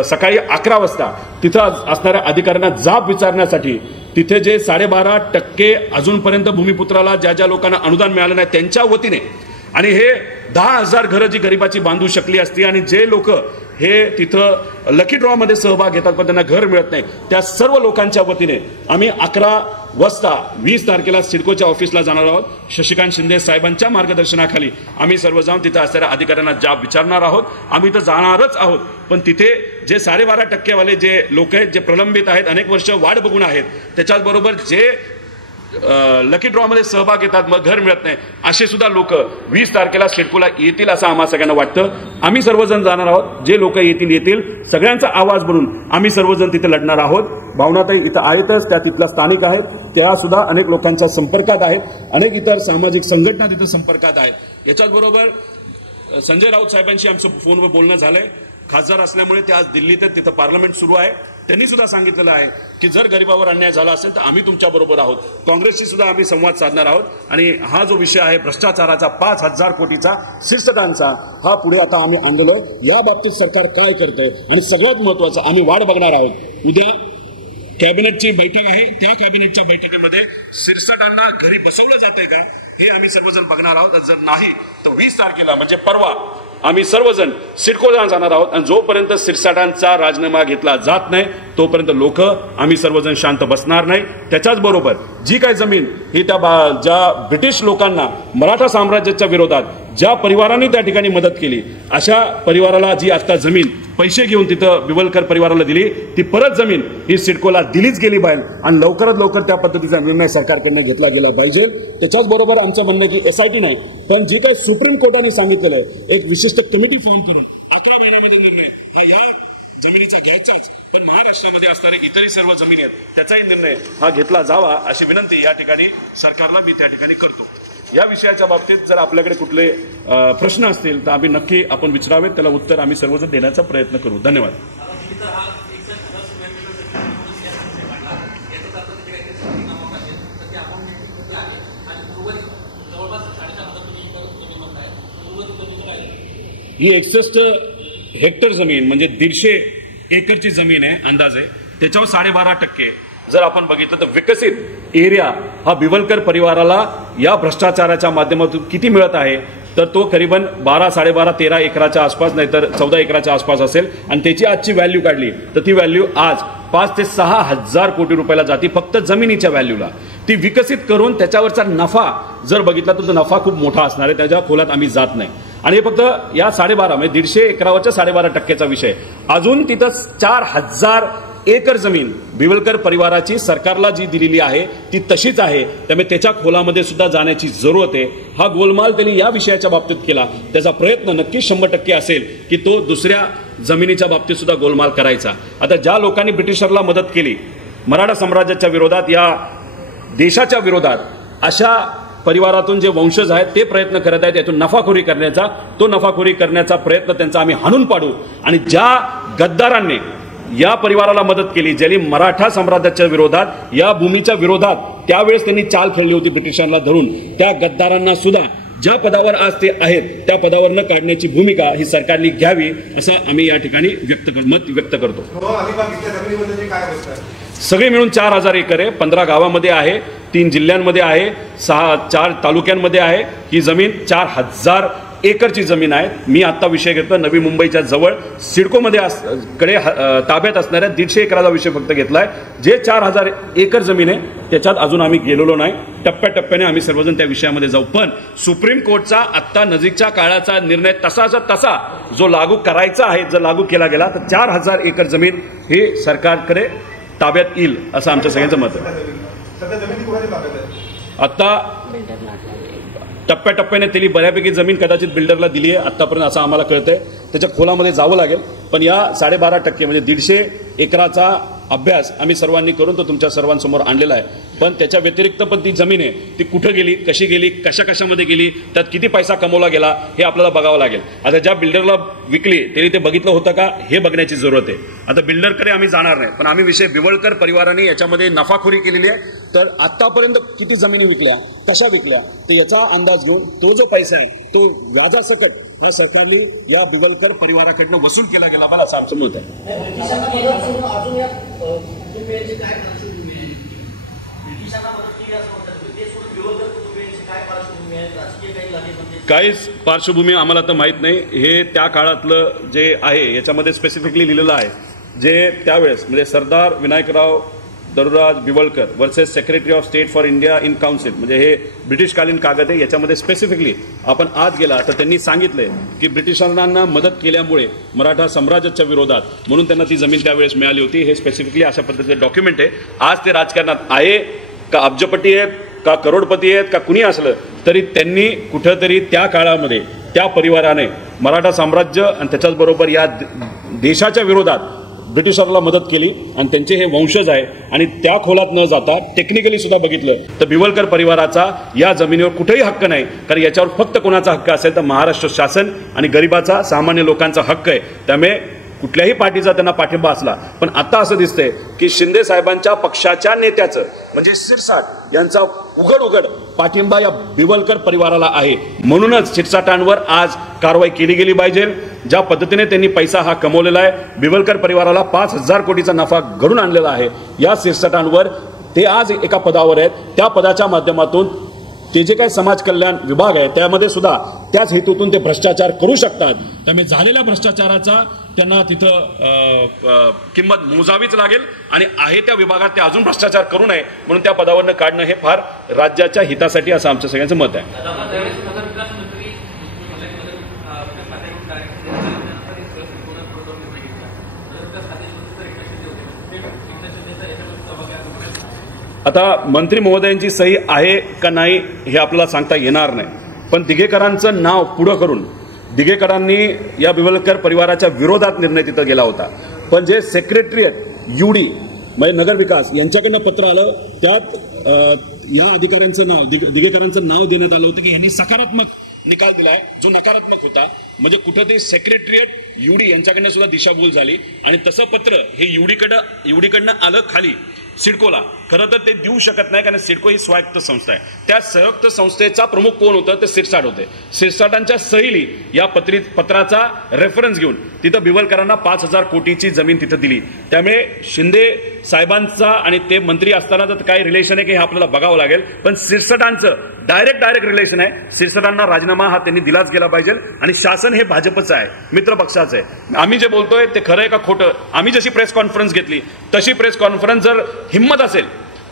सकाळी 11 वाजता तिथं असणाऱ्या अधिकाऱ्यांना जाब विचारण्यासाठी, तिथे जे 12.5% अजूनपर्यंत भूमिपुत्राला ज्या लोकांना अनुदान मिळालं नाही त्यांच्या वतीने, आणि हे 10,000 घरं जी गरिबाची बांधू शकली असती, आणि जे लोक हे तिथं लकी ड्रॉ मध्ये सहभाग घेतात पण त्यांना घर मिळत नाही, त्या सर्व लोकांच्या वतीने आम्ही 11 वाजता 20 तारखेला सिडकोच्या ऑफिसला जाणार आहोत. शशिकांत शिंदे साहेबांच्या मार्गदर्शनाखाली आम्ही सर्व जाऊन तिथे असणाऱ्या अधिकाऱ्यांना जाब विचारणार आहोत. आम्ही तर जाणारच आहोत, पण तिथे जे 12.5% वाले जे लोक आहेत, जे प्रलंबित आहेत, अनेक वर्ष वाट बघून आहेत, त्याच्याचबरोबर जे लकी ड्रॉ मध्ये सहभाग घेतात मग घर मिळत नाही, असे सुद्धा लोक 20 तारखेला सिडकोला येतील असं आम्हा सगळ्यांना वाटतं. आम्ही सर्वजण जाणार आहोत. जे लोक येतील सगळ्यांचा आवाज बनून आम्ही सर्वजण तिथे लढणार आहोत. भावनाताई इथं आहेतच, त्या तिथल्या स्थानिक आहेत, त्या सुद्धा अनेक लोकांच्या संपर्कात आहेत. अनेक इतर सामाजिक संघटना तिथं संपर्कात आहेत. याच्याचबरोबर संजय राऊत साहेबांशी आमचं फोनवर बोलणं झालंय. खासदार असल्यामुळे ते आज दिल्लीत आहेत, तिथं पार्लमेंट सुरू आहे. त्यांनी सुद्धा सांगितलेलं आहे की जर गरिबावर अन्याय झाला असेल तर आम्ही तुमच्या बरोबर आहोत. काँग्रेसशी सुद्धा आम्ही संवाद साधणार आहोत. आणि हा जो विषय आहे भ्रष्टाचाराचा 5,000 कोटीचा सिरसाटांचा, हा पुढे आता आम्ही आणलेलो. या बाबतीत सरकार काय करतंय, आणि सगळ्यात महत्वाचं आम्ही वाट बघणार आहोत. उद्या कॅबिनेटची बैठक आहे, त्या कॅबिनेटच्या बैठकीमध्ये सिरसाटांना घरी बसवलं जातंय का हे आम्ही सर्वजण बघणार आहोत. जर नाही तर 20 तारखेला म्हणजे परवा आम्ही सर्वजण सिडकोला जाणार आहोत. आणि जोपर्यंत सिरसाटांचा राजीनामा घेतला जात नाही तोपर्यंत लोक आम्ही सर्वजण शांत बसणार नाही. त्याच्याच बरोबर जी काही जमीन ही ज्या ब्रिटिश लोकांना मराठा साम्राज्याच्या विरोधात ज्या परिवारांनी त्या ठिकाणी मदत केली, अशा परिवाराला जी आता जमीन पैसे घेऊन तिथं बिवलकर परिवाराला दिली, ती परत जमीन ही सिडकोला दिलीच गेली पाहिजे आणि लवकरात लवकर त्या पद्धतीचा निर्णय सरकारकडनं घेतला गेला पाहिजे। त्याच्याच बरोबर आमचं म्हणणं की SIT नाही, पण जे काही सुप्रीम कोर्टाने सांगितलेलं आहे एक विशिष्ट कमिटी फॉर्म करून 11 महिन्यामध्ये निर्णय हा या जमिनीचा घ्यायचाच, पण महाराष्ट्रामध्ये असणारे इतरही सर्व जमिनी आहेत त्याचाही निर्णय हा घेतला जावा अशी विनंती या ठिकाणी सरकारला मी त्या ठिकाणी करतो। या विषयाच्या बाबतीत जर आपल्याकडे कुठले प्रश्न असतील तर आम्ही नक्की आपण विचारावेत, त्याला उत्तर आम्ही सर्वजण देण्याचा प्रयत्न करू। धन्यवाद। ही 61 हेक्टर जमीन म्हणजे 150 एकरची जमीन आहे अंदाजे, त्याच्यावर 12.5% जर आपण बघितलं तर विकसित एरिया हा बिवलकर परिवाराला या भ्रष्टाचाराच्या माध्यमातून किती मिळत आहे तर तो करीबन 12, 12.5, 13 एकराच्या आसपास नाहीतर 14 एकराच्या आसपास असेल आणि त्याची आजची व्हॅल्यू काढली तर ती व्हॅल्यू आज 5 ते 6 हजार कोटी रुपयाला जाते फक्त जमिनीच्या व्हॅल्यूला। ती विकसित करून त्याच्यावरचा नफा जर बघितला तर तो नफा खूप मोठा असणार आहे, त्याच्या खोलात आम्ही जात नाही। आणि हे फक्त या 12.5 म्हणजे 150 एकरावरच्या 12.5%चा विषय। अजून तिथं 4000 एकर जमीन बिवलकर परिवाराची सरकारला जी दिलेली आहे ती तशीच आहे, त्यामुळे त्याच्या खोलामध्ये सुद्धा जाण्याची जरूरत आहे। हा गोलमाल त्यांनी या विषयाच्या बाबतीत केला, त्याचा प्रयत्न नक्की 100% असेल की तो दुसऱ्या जमिनीच्या बाबतीत सुद्धा गोलमाल करायचा। आता ज्या लोकांनी ब्रिटिशरला मदत केली मराठा साम्राज्याच्या विरोधात, या देशाच्या विरोधात, अशा परिवारातून जे वंशज आहेत ते प्रयत्न करत आहेत यातून नफाखोरी करण्याचा, तो नफाखोरी करण्याचा प्रयत्न त्यांचा आम्ही हाणून पाडू। आणि ज्या गद्दारांनी या परिवाराला मदत केली, ज्यांनी मराठा साम्राज्याच्या विरोधात या भूमीच्या विरोधात त्यावेळेस त्यांनी चाल खेळली होती ब्रिटिशांना धरून, त्या गद्दारांना सुद्धा ज्या पदावर आज ते आहेत त्या पदावर न काढण्याची भूमिका ही सरकारने घ्यावी असं आम्ही या ठिकाणी मत व्यक्त करतो। सगळे मिळून 4000 एकर आहे, 15 गावामध्ये आहे, 3 जिल्ह्यांमध्ये आहे, 4 तालुक्यांमध्ये आहे। ही जमीन 4000 एकरची जमीन आहे। मी आता विषय घेतला नवी मुंबईच्या जवळ सिडकोमध्ये कडे ताब्यात असणाऱ्या 150 एकराचा विषय फक्त घेतलाय। जे 4000 एकर जमीन आहे त्याच्यात अजून आम्ही गेलेलो नाही, टप्प्याटप्प्याने आम्ही सर्वजण त्या विषयामध्ये जाऊ। पण सुप्रीम कोर्टचा आत्ता नजीकच्या काळाचा निर्णय तसा जो लागू करायचा आहे, जर लागू केला गेला तर 4000 एकर जमीन हे सरकारकडे ताब्यात येईल असं आमच्या सगळ्यांचं मत आहे। आता टप्प्याटप्प्याने त्यांनी बऱ्यापैकी जमीन कदाचित बिल्डरला दिली आहे आतापर्यंत असं आम्हाला कळतंय, त्याच्या खोलामध्ये जावं लागेल। पण या 12.5% म्हणजे 150 एकराचा अभ्यास आम्ही सर्वांनी करून तो तुमच्या सर्वांसमोर आणलेला आहे। पण त्याच्या व्यतिरिक्त पण ती जमीन आहे ती कुठं गेली, कशी गेली, कशामध्ये गेली, त्यात किती पैसा कमवला गेला हे आपल्याला बघावं लागेल। आता ज्या बिल्डरला विकली त्यांनी ते बघितलं होतं का हे बघण्याची जरूरत आहे। आता बिल्डरकडे आम्ही जाणार नाही, पण आम्ही विषय बिवलकर परिवाराने याच्यामध्ये नफाखोरी केलेली आहे, तर आतापर्यंत किती जमिनी विकल्या, कशा विकल्या, तर याचा अंदाज घेऊन तो जो पैसा आहे तो व्याजासकट हा सरकारने या बिवलकर परिवाराकडनं वसूल केला गेला मला असं आमचं मत आहे। काहीच पार्श्वभूमी आम्हाला तर माहित नाही, हे त्या काळातलं जे आहे याच्यामध्ये स्पेसिफिकली लिहिलेलं आहे, जे त्यावेळेस म्हणजे Sardar Vinayakrao Daruraj Bivalkar versus secretary of state for India in council, म्हणजे हे ब्रिटिशकालीन कागद आहे। याच्यामध्ये स्पेसिफिकली आपण आत गेला तर त्यांनी सांगितलंय की ब्रिटिशांना मदत केल्यामुळे मराठा साम्राज्याच्या विरोधात म्हणून त्यांना ती जमीन त्यावेळेस मिळाली होती। हे स्पेसिफिकली अशा पद्धतीचे डॉक्युमेंट आहे। आज ते राजकारणात आहे का अब्जपती आहेत का करोडपती आहेत का कुणी असलं तरी त्यांनी कुठंतरी त्या काळामध्ये त्या परिवाराने मराठा साम्राज्य आणि त्याच्याचबरोबर या देशाच्या विरोधात ब्रिटिशरला मदत केली आणि त्यांचे हे वंशज आहे। आणि त्या खोलात न जाता टेक्निकली सुद्धा बघितलं तर बिवलकर परिवाराचा या जमिनीवर कुठेही हक्क नाही, कारण याच्यावर फक्त कोणाचा हक्क असेल तर महाराष्ट्र शासन आणि गरिबाचा सामान्य लोकांचा हक्क आहे। त्यामुळे कुठल्याही पार्टीचा त्यांना पाठिंबा असला, पण आता असं दिसतंय की शिंदे साहेबांच्या पक्षाच्या नेत्याचं म्हणजे शिरसाट यांचा उघड पाठिंबा या बिवलकर परिवाराला आहे। म्हणूनच शिरसाटांवर आज कारवाई केली गेली पाहिजे। ज्या पद्धतीने त्यांनी पैसा हा कमवलेला आहे, बिवलकर परिवाराला 5000 कोटीचा नफा घडून आणलेला आहे, या शिरसाटांवर ते आज एका पदावर आहेत। त्या पदाच्या माध्यमातून ते जे काही समाज कल्याण विभाग आहे त्यामध्ये सुद्धा त्याच हेतूतून ते भ्रष्टाचार करू शकतात। त्यामुळे झालेल्या भ्रष्टाचाराचा त्यांना तिथं किंमत मोजावीच लागेल आणि आहे त्या विभागात ते अजून भ्रष्टाचार करू नये म्हणून त्या पदावरनं काढणं हे फार राज्याच्या हितासाठी असं आमच्या सगळ्यांचं मत आहे। आता मंत्री महोदयांची सही आहे का नाही हे आपल्याला सांगता येणार नाही, पण दिघेकरांचं नाव पुढं करून दिघेकरांनी या बिवलकर परिवाराच्या विरोधात निर्णय तिथं गेला होता, पण जे सेक्रेटरिएट यूडी म्हणजे नगर विकास यांच्याकडनं पत्र आलं, त्यात या अधिकाऱ्यांचं नाव दिघेकरांचं नाव देण्यात आलं होतं की यांनी सकारात्मक निकाल दिलाय जो नकारात्मक होता. म्हणजे कुठेतरी सेक्रेटरिएट यूडी यांच्याकडनं सुद्धा दिशाभूल झाली आणि तसं पत्र हे यूडीकडनं आलं खाली सिडकोला. खरं तर ते देऊ शकत नाही, कारण सिडको ही स्वायत्त संस्था आहे. त्या संयुक्त संस्थेचा प्रमुख कोण होतं, ते सिरसाट होते. सिरसाटांच्या सहीली या पत्राचा रेफरन्स घेऊन तिथं बिवलकरांना 5,000 कोटीची जमीन तिथं दिली. त्यामुळे शिंदे साहेबांचा आणि ते मंत्री असताना जर काही रिलेशन आहे की हे आपल्याला बघावं लागेल, पण सिरसाटांचं डायरेक्ट रिलेशन आहे. सिरसाटांना राजीनामा हा त्यांनी दिलाच गेला पाहिजे आणि शासन हे भाजपचं आहे, मित्र पक्षाचं आहे. आम्ही जे बोलतोय ते खरं आहे का खोटं, आम्ही जशी प्रेस कॉन्फरन्स घेतली तशी प्रेस कॉन्फरन्स जर हिम्मत असेल,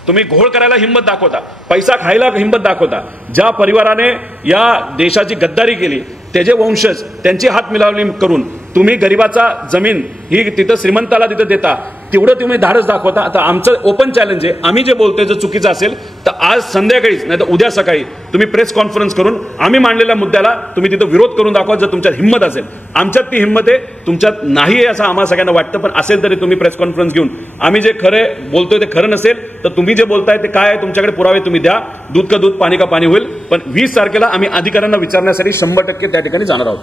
तुम्ही घोळ करायला हिम्मत दाखवता, पैसा खायला हिम्मत दाखवता, ज्या परिवाराने या देशाची गद्दारी केली त्याचे वंशज त्यांची हात मिळवणी करून तुम्ही गरिबाचा जमीन ही तिथं श्रीमंताला तिथं देता, तेवढं तुम्ही धाडस दाखवता. आता आमचं ओपन चॅलेंज आहे, आम्ही जे बोलतोय जर चुकीचं असेल तर आज संध्याकाळीच नाही तर उद्या सकाळी तुम्ही प्रेस कॉन्फरन्स करून आम्ही मांडलेल्या मुद्द्याला तुम्ही तिथं विरोध करून दाखवा, जर तुमच्यात हिंमत असेल. आमच्यात ती हिंमत आहे, तुमच्यात नाही आहे असं आम्हाला सगळ्यांना वाटतं, पण असेल तरी तुम्ही प्रेस कॉन्फरन्स घेऊन आम्ही जे खरं बोलतोय ते खरं नसेल तर तुम्ही जे बोलताय ते काय आहे तुमच्याकडे पुरावे तुम्ही द्या, दूध का दूध पाणी का पाणी होईल. पण 20 तारखेला आम्ही अधिकाऱ्यांना विचारण्यासाठी 100% त्या ठिकाणी जाणार आहोत.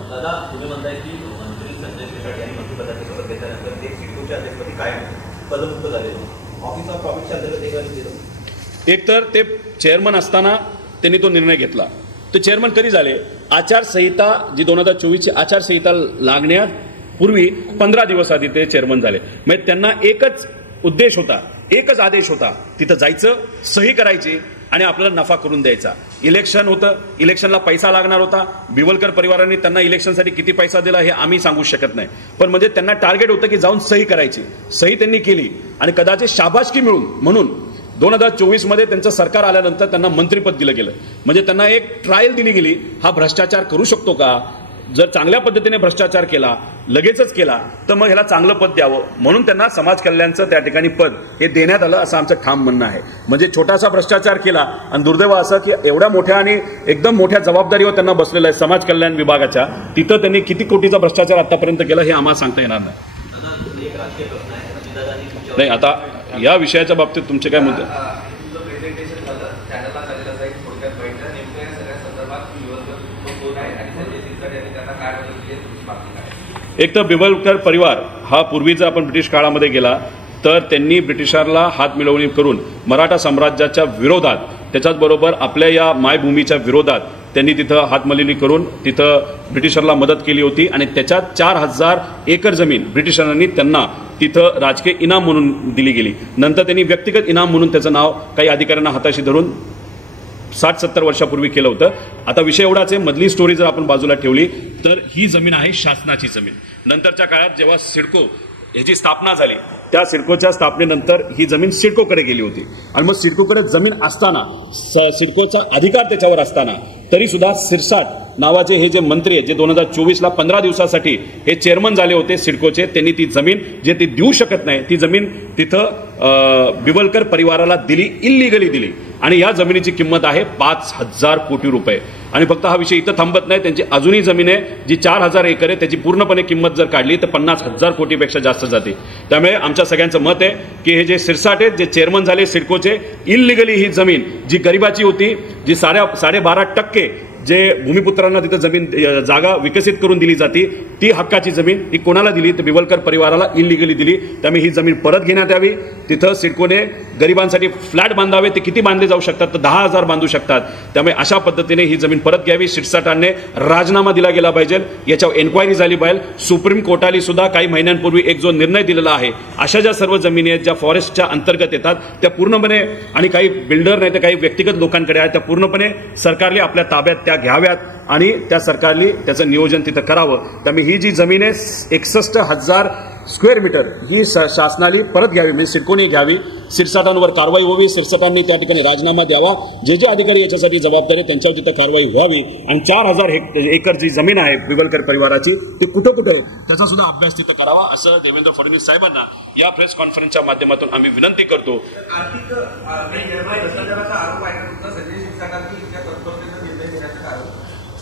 एक तर ते चेअरमन असताना त्यांनी तो निर्णय घेतला. ते चेअरमन कधी झाले, आचारसंहिता जी 2024ची आचारसंहिता लागण्यापूर्वी 15 दिवस आधी ते चेअरमन झाले. म्हणजे त्यांना एकच उद्देश होता, एकच आदेश होता, तिथं जायचं, सही करायची आणि आपल्याला नफा करून द्यायचा. इलेक्शन होतं, इलेक्शनला पैसा लागणार होता. बिवलकर परिवारांनी त्यांना इलेक्शनसाठी किती पैसा दिला हे आम्ही सांगू शकत नाही, पण म्हणजे त्यांना टार्गेट होतं की जाऊन सही करायची. सही त्यांनी केली आणि कदाचित शाबासकी मिळून म्हणून 2024 मध्ये त्यांचं सरकार आल्यानंतर त्यांना मंत्रिपद दिलं गेलं. म्हणजे त्यांना एक ट्रायल दिली गेली, हा भ्रष्टाचार करू शकतो का, जर चांगल्या पद्धतीने भ्रष्टाचार केला, लगेचच केला तर मग ह्याला चांगलं पद द्यावं, म्हणून त्यांना समाज कल्याणचं त्या ठिकाणी पद हे देण्यात आलं असं आमचं ठाम म्हणणं आहे. म्हणजे छोटासा भ्रष्टाचार केला आणि दुर्दैव असं की एवढ्या मोठ्या आणि एकदम मोठ्या जबाबदारीवर त्यांना बसलेलं आहे समाज कल्याण विभागाच्या, तिथं त्यांनी किती कोटीचा भ्रष्टाचार आतापर्यंत केला हे आम्हाला सांगता येणार नाही. आता या विषयाच्या बाबतीत तुमचे काय मुद्दे? एक तर बिवलकर परिवार हा पूर्वीचा आपण ब्रिटिश काळामध्ये गेला तर त्यांनी ब्रिटिशांना हात मिळवणी करून मराठा साम्राज्याच्या विरोधात, त्याच्याचबरोबर आपल्या या मायभूमीच्या विरोधात त्यांनी तिथं हातमलिनी करून तिथं ब्रिटिशांना मदत केली होती आणि त्याच्यात 4,000 एकर जमीन ब्रिटिशांनी त्यांना तिथं राजकीय इनाम म्हणून दिली गेली. नंतर त्यांनी व्यक्तिगत इनाम म्हणून त्याचं नाव काही अधिकाऱ्यांना हाताशी धरून 60-70 वर्षापूर्वी केलं होतं. आता विषय एवढाच आहे, मधली स्टोरी जर आपण बाजूला ठेवली तर ही जमीन आहे शासनाची जमीन. नंतरच्या काळात जेव्हा सिडको ह्याची स्थापना झाली, त्या सिडकोच्या स्थापनेनंतर ही जमीन सिडकोकडे गेली होती आणि मग सिडकोकडे जमीन असताना, सिडकोचा अधिकार त्याच्यावर असताना तरी सुद्धा सिरसाट नावाचे हे जे मंत्री आहेत, जे 2024ला 15 दिवसासाठी हे चेअरमन झाले होते सिडकोचे, त्यांनी ती जमीन जे ती देऊ शकत नाही ती जमीन तिथं बिवलकर परिवाराला दिली, इल्लिगली दिली आणि या जमिनीची किंमत आहे 5,000 कोटी रुपये. आणि फक्त हा विषय इथं थांबत नाही, त्यांची अजूनही जमीन आहे जी 4,000 एकर आहे, त्याची पूर्णपणे किंमत जर काढली तर 50,000 कोटीपेक्षा जास्त जाते. त्यामुळे आमच्या सगळ्यांचं मत आहे की हे जे सिरसाट आहेत, जे चेअरमन झाले सिडकोचे, इल्लिगली ही जमीन जी गरिबाची होती, जी 12.5% जे भूमिपुत्रांना तिथं जमीन जागा विकसित करून दिली जाते, ती हक्काची जमीन ही कोणाला दिली तर बिवलकर परिवाराला इल्लिगली दिली. त्यामुळे ही जमीन परत घेण्यात यावी. तिथं सिडकोने गरिबांसाठी फ्लॅट बांधावे, ते किती बांधले जाऊ शकतात तर 10,000 बांधू शकतात. त्यामुळे अशा पद्धतीने ही जमीन परत घ्यावी. सिरसाटांनी राजीनामा दिला गेला पाहिजे, याच्यावर एन्क्वायरी झाली पाहिजे. सुप्रीम कोर्टाने सुद्धा काही महिन्यांपूर्वी एक जो निर्णय दिलेला आहे, अशा ज्या सर्व जमिनी आहेत ज्या फॉरेस्टच्या अंतर्गत येतात त्या पूर्णपणे, आणि काही बिल्डर नाही तर काही व्यक्तिगत लोकांकडे आहेत, त्या पूर्णपणे सरकारने आपल्या ताब्यात त्या घ्याव्यात आणि त्या सरकारने त्याचं नियोजन तिथं करावं. त्यामुळे ही जी जमीन आहे 61,000 स्क्वेअर मीटर ही शासनाने परत घ्यावी, म्हणजे सिडकोने घ्यावी. सिरसाटांवर कारवाई व्हावी, सिरसाटांनी त्या ठिकाणी राजीनामा द्यावा, जे जे अधिकारी याच्यासाठी जबाबदार आहे त्यांच्यावर तिथं कारवाई व्हावी आणि 4000 एकर जी जमीन आहे बिवलकर परिवाराची ती कुठं कुठे त्याचा सुद्धा अभ्यास तिथं करावा, असं देवेंद्र फडणवीस साहेबांना या प्रेस कॉन्फरन्सच्या माध्यमातून आम्ही विनंती करतो.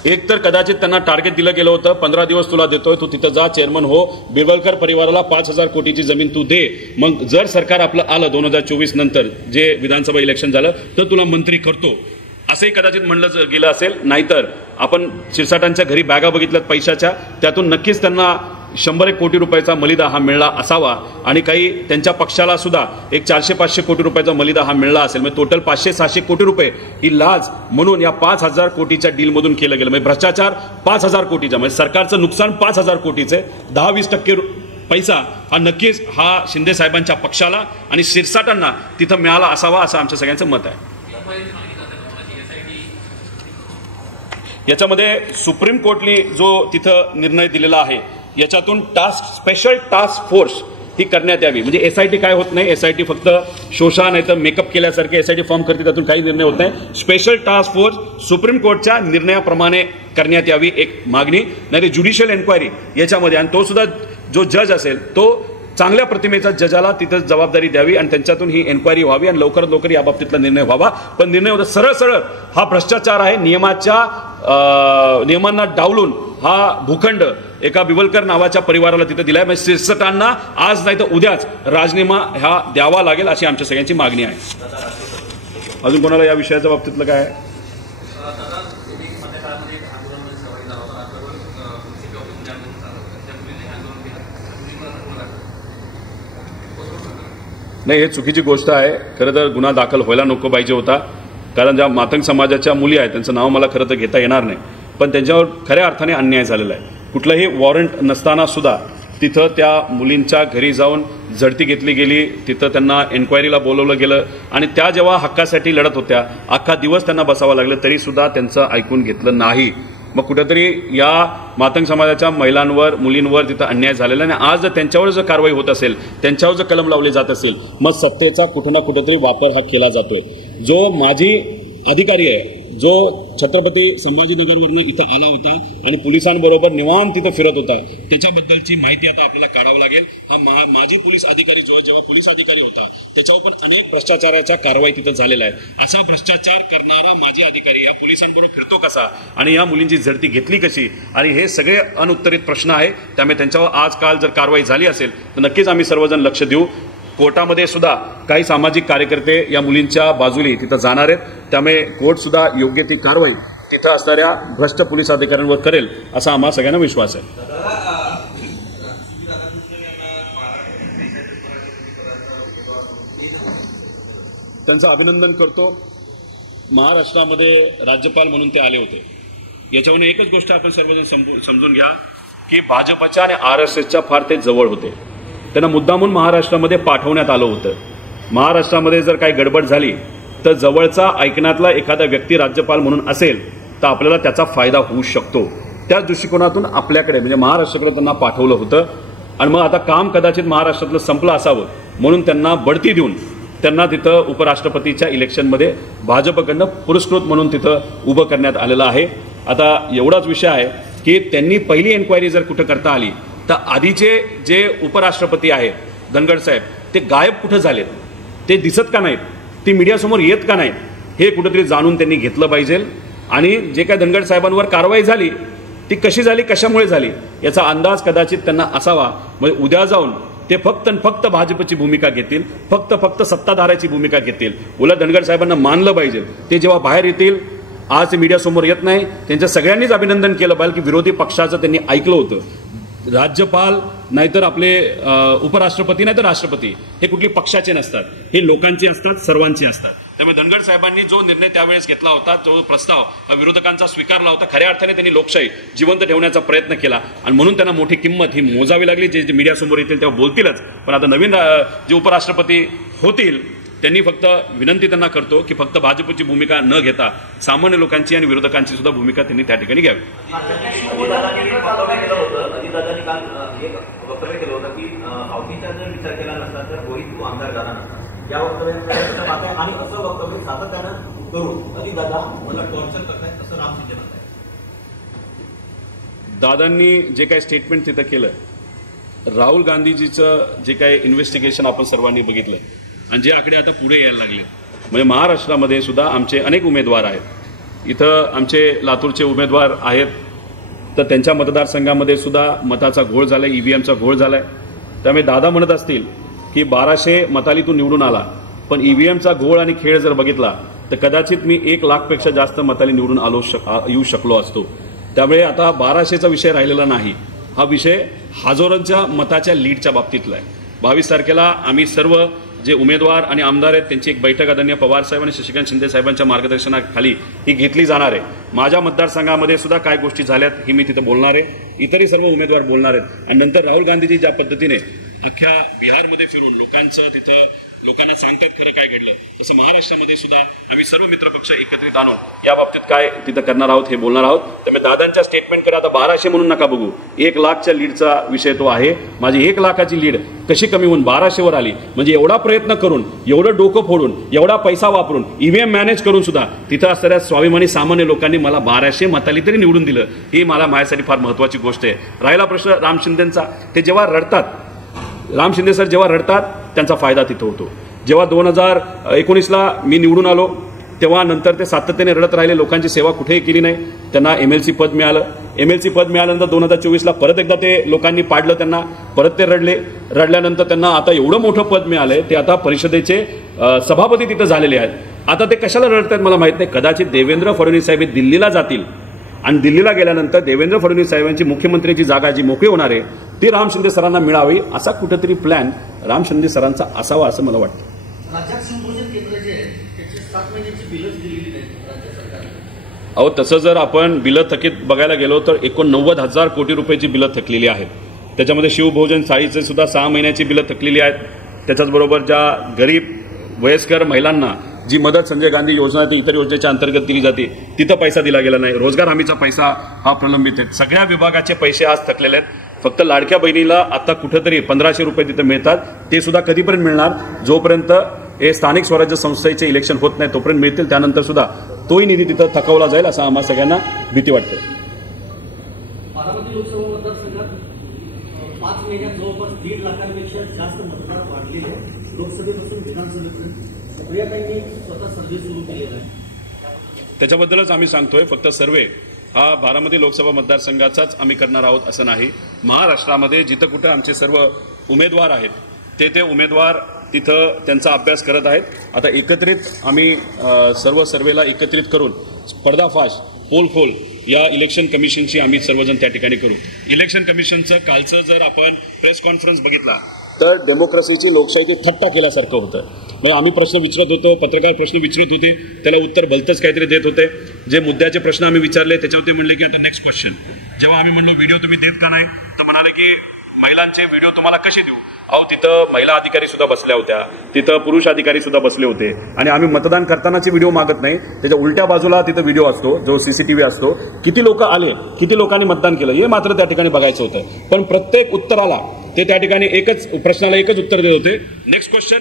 एक तर कदाचित त्यांना टार्गेट दिलं गेलं होतं, 15 दिवस तुला देतोय, तू तिथं जा, चेअरमन हो, बिरवलकर परिवाराला 5000 कोटीची जमीन तू दे, मग जर सरकार आपलं आलं 2024 नंतर जे विधानसभा इलेक्शन झालं तर तुला मंत्री करतो, असंही कदाचित म्हणलं गेलं असेल. नाहीतर आपण शिरसाटांच्या घरी बॅगा बघितल्यात पैशाच्या, त्यातून नक्कीच त्यांना 100 कोटी रुपयाचा मलिदा हा मिळला असावा आणि काही त्यांच्या पक्षाला सुद्धा एक 400-500 कोटी रुपयाचा मलिदा हा मिळला असेल. म्हणजे टोटल 500-600 कोटी रुपये ही लाच म्हणून या 5000 कोटीच्या डीलमधून केलं गेलं. म्हणजे भ्रष्टाचार 5000 कोटीचा, म्हणजे सरकारचं नुकसान 5000 कोटीचे, 10-20% पैसा हा नक्कीच हा शिंदे साहेबांच्या पक्षाला आणि शिरसाटांना तिथं मिळाला असावा असं आमच्या सगळ्यांचं मत आहे. याच्यामध्ये सुप्रीम कोर्टने जो तिथं निर्णय दिलेला आहे याच्यातून स्पेशल टास्क फोर्स ही करण्यात यावी. म्हणजे एसआयटी काय होत नाही, एसआयटी फक्त शोषा नाही तर मेकअप केल्यासारखे एसआयटी फॉर्म करते, त्यातून काही निर्णय होत नाही. स्पेशल टास्क फोर्स सुप्रीम कोर्टच्या निर्णयाप्रमाणे करण्यात यावी एक मागणी, नाही तर ज्युडिशियल एन्क्वायरी याच्यामध्ये, आणि तो सुद्धा जो जज असेल तो चांगल्या प्रतिमेचा जजाला तिथं जबाबदारी द्यावी आणि त्यांच्यातून ही एन्क्वायरी व्हावी आणि लवकरात लवकर या बाबतीतला निर्णय व्हावा. पण निर्णय होता सरळ सरळ हा भ्रष्टाचार आहे, नियमांना डावलून हा भूखंड एका बिवलकर नावाच्या परिवाराला तिथं दिलाय. म्हणजे शिरसाटांना आज नाही तर उद्याच राजीनामा हा द्यावा लागेल अशी आमच्या सगळ्यांची मागणी आहे. अजून कोणाला या विषयाच्या बाबतीतलं काय आहे? नाही, हे चुकीची गोष्ट आहे. खरं तर गुन्हा दाखल व्हायला नको पाहिजे होता, कारण ज्या मातंग समाजाच्या मुली आहेत त्यांचं नाव मला खरं तर घेता येणार नाही, पण त्यांच्यावर खऱ्या अर्थाने अन्याय झालेला आहे. कुठलंही वॉरंट नसताना सुद्धा तिथं त्या मुलींच्या घरी जाऊन झडती घेतली गेली, तिथं त्यांना एन्क्वायरीला बोलवलं गेलं आणि त्या जेव्हा हक्कासाठी लढत होत्या अख्खा दिवस त्यांना बसावं लागलं तरी सुद्धा त्यांचं ऐकून घेतलं नाही. मग कुठेतरी या मातंग समाजाच्या महिलांवर मुलींवर तिथं अन्याय झालेला आणि आज जर त्यांच्यावर जर कारवाई होत असेल, त्यांच्यावर जर कलम लावले जात असेल, मग सत्तेचा कुठं ना कुठेतरी वापर हा केला जातोय. जो माजी अधिकारी आहे जो छत्रपती संभाजीनगरवरनं इथं आला होता आणि पोलिसांबरोबर निवांत तिथं फिरत होता, त्याच्याबद्दलची माहिती आता आपल्याला काढावं लागेल. हा माजी पोलीस अधिकारी जो जेव्हा पोलीस अधिकारी होता त्याच्यावर पण अनेक भ्रष्टाचाराच्या कारवाई तिथं झालेल्या आहेत. असा भ्रष्टाचार करणारा माजी अधिकारी या पोलिसांबरोबर फिरतो कसा आणि या मुलींची झडती घेतली कशी, आणि हे सगळे अनुत्तरित प्रश्न आहे. त्यामुळे त्यांच्यावर आजकाल जर कारवाई झाली असेल तर नक्कीच आम्ही सर्वजण लक्ष देऊ. कोर्टामध्ये सुद्धा काही सामाजिक कार्यकर्ते या मुलींच्या बाजूने तिथं जाणार आहेत, त्यामुळे कोर्ट सुद्धा योग्य ती कारवाई तिथं असणाऱ्या भ्रष्ट पोलीस अधिकाऱ्यांवर करेल असा आम्हा सगळ्यांना विश्वास आहे. त्यांचं अभिनंदन करतो. महाराष्ट्रामध्ये राज्यपाल म्हणून ते आले होते. याच्यावरून एकच गोष्ट आपण सर्वजण समजून घ्या की भाजपच्या आणि RSSच्या फार ते जवळ होते. त्यांना मुद्दामून महाराष्ट्रामध्ये पाठवण्यात आलं होतं. महाराष्ट्रामध्ये जर काही गडबड झाली तर जवळचा ऐकण्यातला एखादा व्यक्ती राज्यपाल म्हणून असेल तर आपल्याला त्याचा फायदा होऊ शकतो. त्याच दृष्टिकोनातून आपल्याकडे म्हणजे महाराष्ट्राकडे त्यांना पाठवलं होतं आणि मग आता काम कदाचित महाराष्ट्रातलं संपलं असावं म्हणून त्यांना बढती देऊन त्यांना तिथं उपराष्ट्रपतीच्या इलेक्शनमध्ये भाजपकडनं पुरस्कृत म्हणून तिथं उभं करण्यात आलेलं आहे. आता एवढाच विषय आहे की त्यांनी पहिली एन्क्वायरी जर कुठं करता आली तर आधीचे जे उपराष्ट्रपती आहेत धनगड साहेब ते गायब कुठं झालेत, ते दिसत का नाहीत, ती मीडियासमोर येत का नाहीत, हे कुठेतरी जाणून त्यांनी घेतलं पाहिजे. आणि जे काय धनगड साहेबांवर कारवाई झाली ती कशी झाली, कशामुळे झाली याचा अंदाज कदाचित त्यांना असावा. म्हणजे उद्या जाऊन ते फक्त भाजपची भूमिका घेतील, फक्त सत्ताधाऱ्याची भूमिका घेतील. उलट धनगड साहेबांना मानलं पाहिजे. ते जेव्हा बाहेर येतील, आज ते मीडियासमोर येत नाही, त्यांच्या सगळ्यांनीच अभिनंदन केलं पाहिजे की विरोधी पक्षाचं त्यांनी ऐकलं होतं. राज्यपाल नाहीतर आपले उपराष्ट्रपती नाहीतर राष्ट्रपती हे कुठली पक्षाचे नसतात, हे लोकांचे असतात, सर्वांचे असतात. त्यामुळे धनगड साहेबांनी जो निर्णय त्यावेळेस घेतला होता, जो प्रस्ताव विरोधकांचा स्वीकारला होता, खऱ्या अर्थाने त्यांनी लोकशाही जिवंत ठेवण्याचा प्रयत्न केला आणि म्हणून त्यांना मोठी किंमत ही मोजावी लागली. जे मीडियासमोर येतील तेव्हा बोलतीलच, पण आता नवीन जे उपराष्ट्रपती होतील त्यांनी फक्त विनंती त्यांना करतो की फक्त भाजपची भूमिका न घेता सामान्य लोकांची आणि विरोधकांची सुद्धा भूमिका त्यांनी त्या ठिकाणी घ्यावी. अजितदादांनी काल एक वक्तव्य केलं होतं की आवतीचा जर विचार केला नसता तर रोहित आमदार झाला नसता. या वक्तव्यात आणि असं वक्तव्य सातत्यानं करून अजितदादा मला टॉर्चर करतायत असं राम शिंदे म्हणतात. दादांनी जे काही स्टेटमेंट तिथं केलं, राहुल गांधीजीचं जे काही इन्व्हेस्टिगेशन आपण सर्वांनी बघितलं आणि जे आकडे आता पुढे यायला लागले, म्हणजे महाराष्ट्रामध्ये सुद्धा आमचे अनेक उमेदवार आहेत. इथं आमचे लातूरचे उमेदवार आहेत, तर त्यांच्या मतदारसंघामध्ये सुद्धा मताचा घोळ झाला आहे, ईव्हीएमचा घोळ झाला आहे. त्यामुळे दादा म्हणत असतील की 1200 मतालीतून निवडून आला, पण ईव्हीएमचा घोळ आणि खेळ जर बघितला तर कदाचित मी 1 लाखपेक्षा जास्त मताली निवडून येऊ शकलो असतो. त्यामुळे आता 1200चा विषय राहिलेला नाही, हा विषय हजारोंच्या मताच्या लीडच्या बाबतीतला आहे. 22 तारखेला आम्ही सर्व जे उमेदवार आणि आमदार आहेत त्यांची एक बैठक आदरणीय पवार साहेब आणि शशिकांत शिंदे साहेबांच्या मार्गदर्शनाखाली ही घेतली जाणार आहे. माझ्या मतदारसंघामध्ये सुद्धा काय गोष्टी झाल्यात ही मी तिथे बोलणार आहे, इतरही सर्व उमेदवार बोलणार आहेत. आणि नंतर राहुल गांधीजी ज्या पद्धतीने अख्ख्या बिहारमध्ये फिरून लोकांना सांगतात खरं काय घडलं, तसं महाराष्ट्रामध्ये सुद्धा आम्ही सर्व मित्रपक्ष एकत्रित आणून या बाबतीत काय तिथं करणार आहोत हे बोलणार आहोत. त्यामुळे दादांच्या स्टेटमेंटकडे आता 1200 म्हणून नका बघू, 1 लाखच्या लीडचा विषय तो आहे. माझी 1 लाखाची लीड कशी कमी होऊन 1200वर आली, म्हणजे एवढा प्रयत्न करून, एवढं डोकं फोडून, एवढा पैसा वापरून, ईव्हीएम मॅनेज करून सुद्धा तिथं असणाऱ्या स्वाभिमानी सामान्य लोकांनी मला 1200 मताली तरी निवडून दिलं, ही मला माझ्यासाठी फार महत्वाची गोष्ट आहे. राहिला प्रश्न राम शिंदेंचा, ते जेव्हा रडतात, राम शिंदे सर जेव्हा रडतात त्यांचा फायदा तिथं होतो. जेव्हा 2019ला मी निवडून आलो तेव्हा नंतर ते सातत्याने रडत राहिले, लोकांची सेवा कुठेही केली नाही, त्यांना MLC पद मिळालं. MLC पद मिळाल्यानंतर 2024ला परत एकदा ते लोकांनी पाडलं त्यांना, परत ते रडल्यानंतर त्यांना आता एवढं मोठं पद मिळालंय, ते आता परिषदेचे सभापती तिथं झालेले आहेत. आता ते कशाला रडतात मला माहित नाही. कदाचित देवेंद्र फडणवीस साहेब दिल्लीला जातील आणि दिल्लीला गेल्यानंतर देवेंद्र फडणवीस साहेबांची मुख्यमंत्र्याची जागा जी मोकळी होणार आहे ती राम शिंदे सरांना मिळावी, असा कुठेतरी प्लॅन राम शिंदे सरांचा असावा असं मला वाटतं. राज्यात शिवभोजन केंद्र जे आहे त्याची 7 महिन्याची बिलच दिलेली नाहीत राज्य सरकारने. अहो, तसं जर आपण बिलं थकीत बघायला गेलो तर 89,000 कोटी रुपयाची बिलं थकलेली आहेत. त्याच्यामध्ये शिवभोजन थाळीचे सुद्धा 6 महिन्याची बिलं थकलेली आहेत. त्याच्याचबरोबर ज्या गरीब वयस्कर महिलांना जी मदत संजय गांधी योजना ती इतर योजनेच्या अंतर्गत दिली जाते तिथं पैसा दिला गेला नाही. रोजगार हमीचा पैसा हा प्रलंबित आहे. सगळ्या विभागाचे पैसे आज थकलेले आहेत. फक्त लाडक्या बहिणीला आता कुठेतरी 1500 रुपये तिथं मिळतात, ते सुद्धा कधीपर्यंत मिळणार, जोपर्यंत हे स्थानिक स्वराज्य संस्थेचे इलेक्शन होत नाही तोपर्यंत मिळतील. त्यानंतर सुद्धा तोही निधी तिथं थकवला जाईल असं आम्हा सगळ्यांना भीती वाटते. बारामती लोकसभा मतदारसंघात 5 महिन्यात जवळपास 1.5 लाखांपेक्षा जास्त मतदार वाढलेले आहे. लोकसभेपासून विधानसभेपर्यंत प्रियंकांनी स्वतः सर्व्हे सुरू केलेला आहे, त्याच्याबद्दलच आम्ही सांगतोय. फक्त सर्व्हे हा बारामती लोकसभा मतदारसंघाचाच आम्ही करणार आहोत असं नाही. महाराष्ट्रामध्ये जिथं कुठं आमचे सर्व उमेदवार आहेत ते उमेदवार तिथं त्यांचा अभ्यास करत आहेत. आता एकत्रित आम्ही सर्व सर्वेला एकत्रित करून पर्दाफाश पोलखोल या इलेक्शन कमिशनची आम्ही सर्वजण त्या ठिकाणी करू. इलेक्शन कमिशनचं कालचं जर आपण प्रेस कॉन्फरन्स बघितला तर डेमोक्रेसीची लोकशाहीची थट्टा केल्यासारखं होतं. मग आम्ही प्रश्न विचारत होतो, पत्रकार प्रश्न विचारत होते, त्याला उत्तर भलतंच काहीतरी देत होते. जे मुद्द्याचे प्रश्न आम्ही विचारले त्याच्यावरती म्हणले की नेक्स्ट क्वेश्चन. जेव्हा आम्ही म्हणलो व्हिडिओ तुम्ही देत का नाही, तर म्हणाले की महिलांचे व्हिडिओ तुम्हाला कसे देऊ. अहो, तिथं महिला अधिकारी सुद्धा बसल्या होत्या, तिथं पुरुष अधिकारी सुद्धा बसले होते आणि आम्ही मतदान करतानाचे व्हिडिओ मागत नाही, त्याच्या उलट्या बाजूला तिथं व्हिडिओ असतो, जो CCTV असतो, किती लोक आले, किती लोकांनी मतदान केलं हे मात्र त्या ठिकाणी बघायचं होतं. पण प्रत्येक उत्तराला ते त्या ठिकाणी प्रश्नाला एकच उत्तर देत होते, नेक्स्ट क्वेश्चन,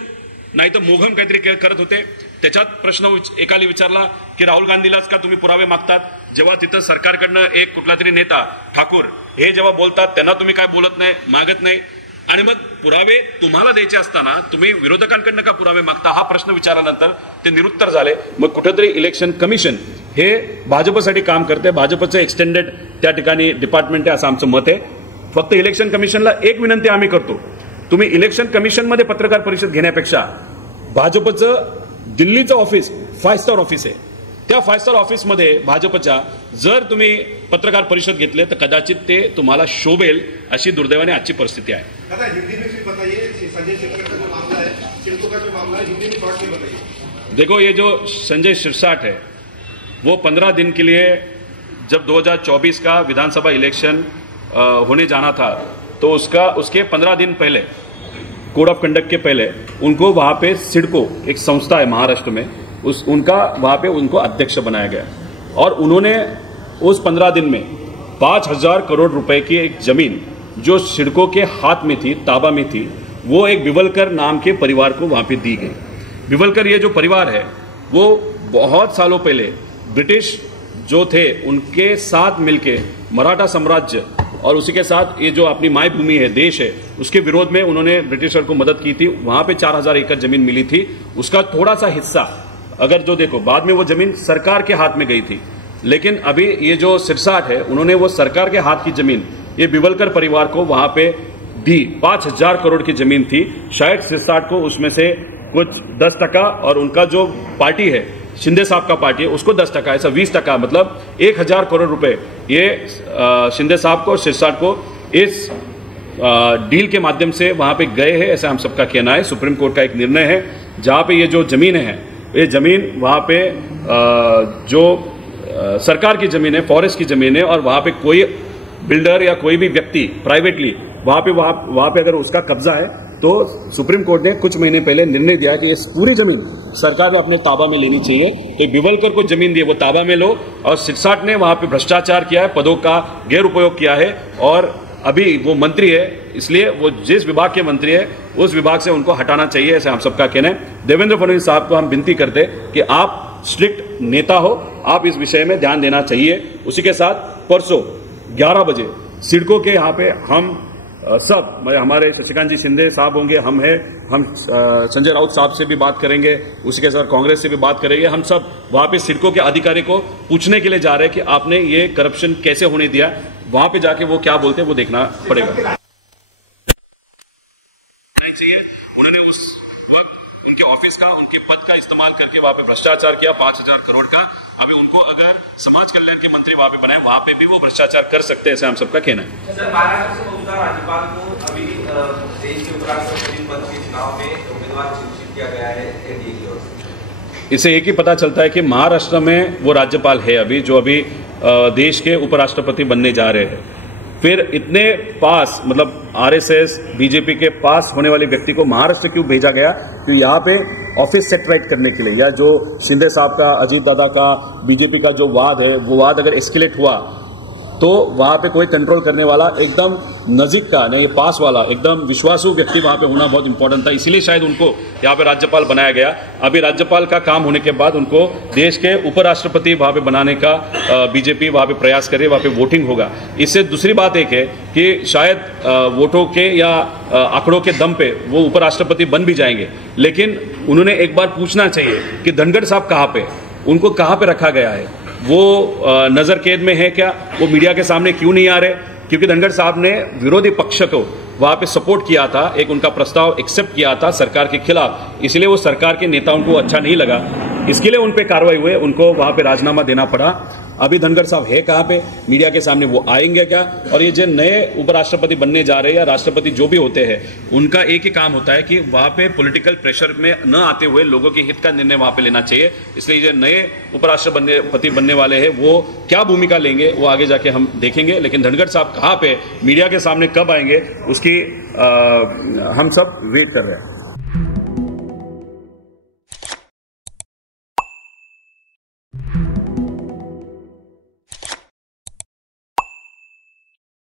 नाही तर मोघम काहीतरी करत होते. त्याच्यात प्रश्न एकाला विचारला की राहुल गांधीलाच का तुम्ही पुरावे मागतात, जेव्हा तिथं सरकारकडनं एक कुठला तरी नेता ठाकूर हे जेव्हा बोलतात त्यांना तुम्ही काय बोलत नाही, मागत नाही, आणि मग पुरावे तुम्हाला द्यायचे असताना तुम्ही विरोधकांकडनं का पुरावे मागता, हा प्रश्न विचारल्यानंतर ते निरुत्तर झाले. मग कुठेतरी इलेक्शन कमिशन हे भाजपसाठी काम करते, भाजपचं एक्सटेंडेड त्या ठिकाणी डिपार्टमेंट आहे असं आमचं मत आहे. फक्त इलेक्शन कमिशनला एक विनंती आम्ही करतो, तुम्ही इलेक्शन कमिशनमध्ये पत्रकार परिषद घेण्यापेक्षा भाजपचं दिल्लीचं ऑफिस 5 स्टार ऑफिस आहे, त्या 5 स्टार ऑफिसमध्ये भाजपच्या जर तुम्ही पत्रकार परिषद घेतले तर कदाचित ते तुम्हाला शोभेल, अशी दुर्दैवाने आजची परिस्थिती आहे. देखो, ये जो संजय सिरसाट है वो 15 दिन के लिए जब 2024 का विधानसभा इलेक्शन होने जाना था तो उसके 15 दिन पहले कोड ऑफ कंडक्ट के पहले उनको वहां पे सिडको एक संस्था है महाराष्ट्र में, वहां पे उनको अध्यक्ष बनाया गया और उन्होंने उस 15 दिन में 5,000 करोड़ रुपए की एक जमीन जो सिडको के हाथ में थी, ताबा में थी, वो एक बिवलकर नाम के परिवार को वहां पे दी गई. बिवलकर ये जो परिवार है वो बहुत सालों पहले ब्रिटिश जो थे उनके साथ मिलके मराठा साम्राज्य और उसी के साथ ये जो अपनी मायभूमि है, देश है, उसके विरोध में उन्होंने ब्रिटिशर को मदद की थी। वहां पे 4000 एकड़ जमीन मिली थी, उसका थोड़ा सा हिस्सा अगर जो देखो बाद में वो जमीन सरकार के हाथ में गई थी, लेकिन अभी ये जो सिरसाट है उन्होंने वो सरकार के हाथ की जमीन ये बिवलकर परिवार को वहां पे दी। 5000 करोड़ की जमीन थी, शायद सिरसाट को उसमें से कुछ 10% और उनका जो पार्टी है शिंदे साहब का पार्टी है उसको 10%, ऐसा 20%, मतलब 1000 करोड़ रुपए ये शिंदे साहब को और सिरसाट को इस डील के माध्यम से वहां पे गए हैं, ऐसा हम सबका कहना है। सुप्रीम कोर्ट का एक निर्णय है जहां पे ये जो जमीन है, ये जमीन वहां पे जो सरकार की जमीन है, फॉरेस्ट की जमीन है, और वहां पे कोई बिल्डर या कोई भी व्यक्ति प्राइवेटली वहां पे अगर उसका कब्जा है तो सुप्रीम कोर्ट ने कुछ महीने पहले निर्णय दिया कि इस पूरी जमीन सरकार ने अपने ताबा में लेनी चाहिए। तो बिवलकर को जमीन दी, वो ताबा में लो। और सिरसाट ने वहां पे भ्रष्टाचार किया है, पदों का गैर उपयोग किया है, और अभी वो मंत्री है, इसलिए वो जिस विभाग के मंत्री है उस विभाग से उनको हटाना चाहिए, ऐसे हम सबका कहना है। देवेंद्र फडणवीस साहब को हम विनती करते कि आप स्ट्रिक्ट नेता हो, आप इस विषय में ध्यान देना चाहिए। उसी के साथ परसों 11 बजे सिडको के यहाँ पे हम सब हमारे शशिकांत जी शिंदे साहब होंगे, हम संजय राउत साहब से भी बात करेंगे, उसी के साथ कांग्रेस से भी बात करेंगे। हम सब वहां पे सिडको के अधिकारी को पूछने के लिए जा रहे हैं कि आपने ये करप्शन कैसे होने दिया। वहां पे जाके वो क्या बोलते हैं वो देखना पड़ेगा। चाहिए उन्होंने उस वक्त उनके ऑफिस का, उनके पद का इस्तेमाल करके वहां पे भ्रष्टाचार किया 5000 करोड़ का। अभी उनको अगर समाज कल्याण के मंत्री वहां पे बनाए, वहां पे भी वो भ्रष्टाचार कर सकते हैं, ऐसे हम सबका कहना है। सर, महाराष्ट्र से मौजूदा राज्यपाल को अभी देश के उपराष्ट्रपति पद के चुनाव में उम्मीदवार घोषित किया गया है एनडीए की ओर से। इससे एक ही पता चलता है कि महाराष्ट्र में वो राज्यपाल है अभी जो अभी देश के उपराष्ट्रपति बनने जा रहे हैं। फिर इतने पास, मतलब आरएसएस बीजेपी के पास होने वाले व्यक्ति को महाराष्ट्र क्यों भेजा गया? तो यहाँ पे ऑफिस सेट राइट करने के लिए, या जो शिंदे साहब का, अजीत दादा का, बीजेपी का जो वाद है वो वाद अगर एस्केलेट हुआ तो वहां पे कोई कंट्रोल करने वाला एकदम नजीक का नहीं, पास वाला एकदम विश्वासु व्यक्ति वहां पे होना बहुत इंपॉर्टेंट था। इसीलिए शायद उनको यहाँ पे राज्यपाल बनाया गया। अभी राज्यपाल का काम होने के बाद उनको देश के उपराष्ट्रपति वहां पे बनाने का बीजेपी वहां पे प्रयास करे, वहां पे वोटिंग होगा। इससे दूसरी बात एक है कि शायद वोटों के या आंकड़ों के दम पे वो उपराष्ट्रपति बन भी जाएंगे, लेकिन उन्होंने एक बार पूछना चाहिए कि धनखड़ साहब कहाँ पे, उनको कहाँ पे रखा गया है, वो नजर कैद में है क्या, वो मीडिया के सामने क्यों नहीं आ रहे? क्योंकि धनखड़ साहब ने विरोधी पक्ष को वहां पे सपोर्ट किया था, एक उनका प्रस्ताव एक्सेप्ट किया था सरकार के खिलाफ, इसलिए वो सरकार के नेताओं को अच्छा नहीं लगा, इसके लिए उन पे कार्रवाई हुई, उनको वहां पे राजीनामा देना पड़ा। अभी धनखड़ साहब है कहाँ पे, मीडिया के सामने वो आएंगे क्या? और ये जो नए उपराष्ट्रपति बनने जा रहे हैं या राष्ट्रपति जो भी होते हैं, उनका एक ही काम होता है कि वहां पे पॉलिटिकल प्रेशर में न आते हुए लोगों के हित का निर्णय वहां पे लेना चाहिए। इसलिए जो नए उपराष्ट्रपति बनने वाले हैं वो क्या भूमिका लेंगे वो आगे जाके हम देखेंगे, लेकिन धनखड़ साहब कहाँ पे मीडिया के सामने कब आएंगे उसकी हम सब वेट कर रहे हैं।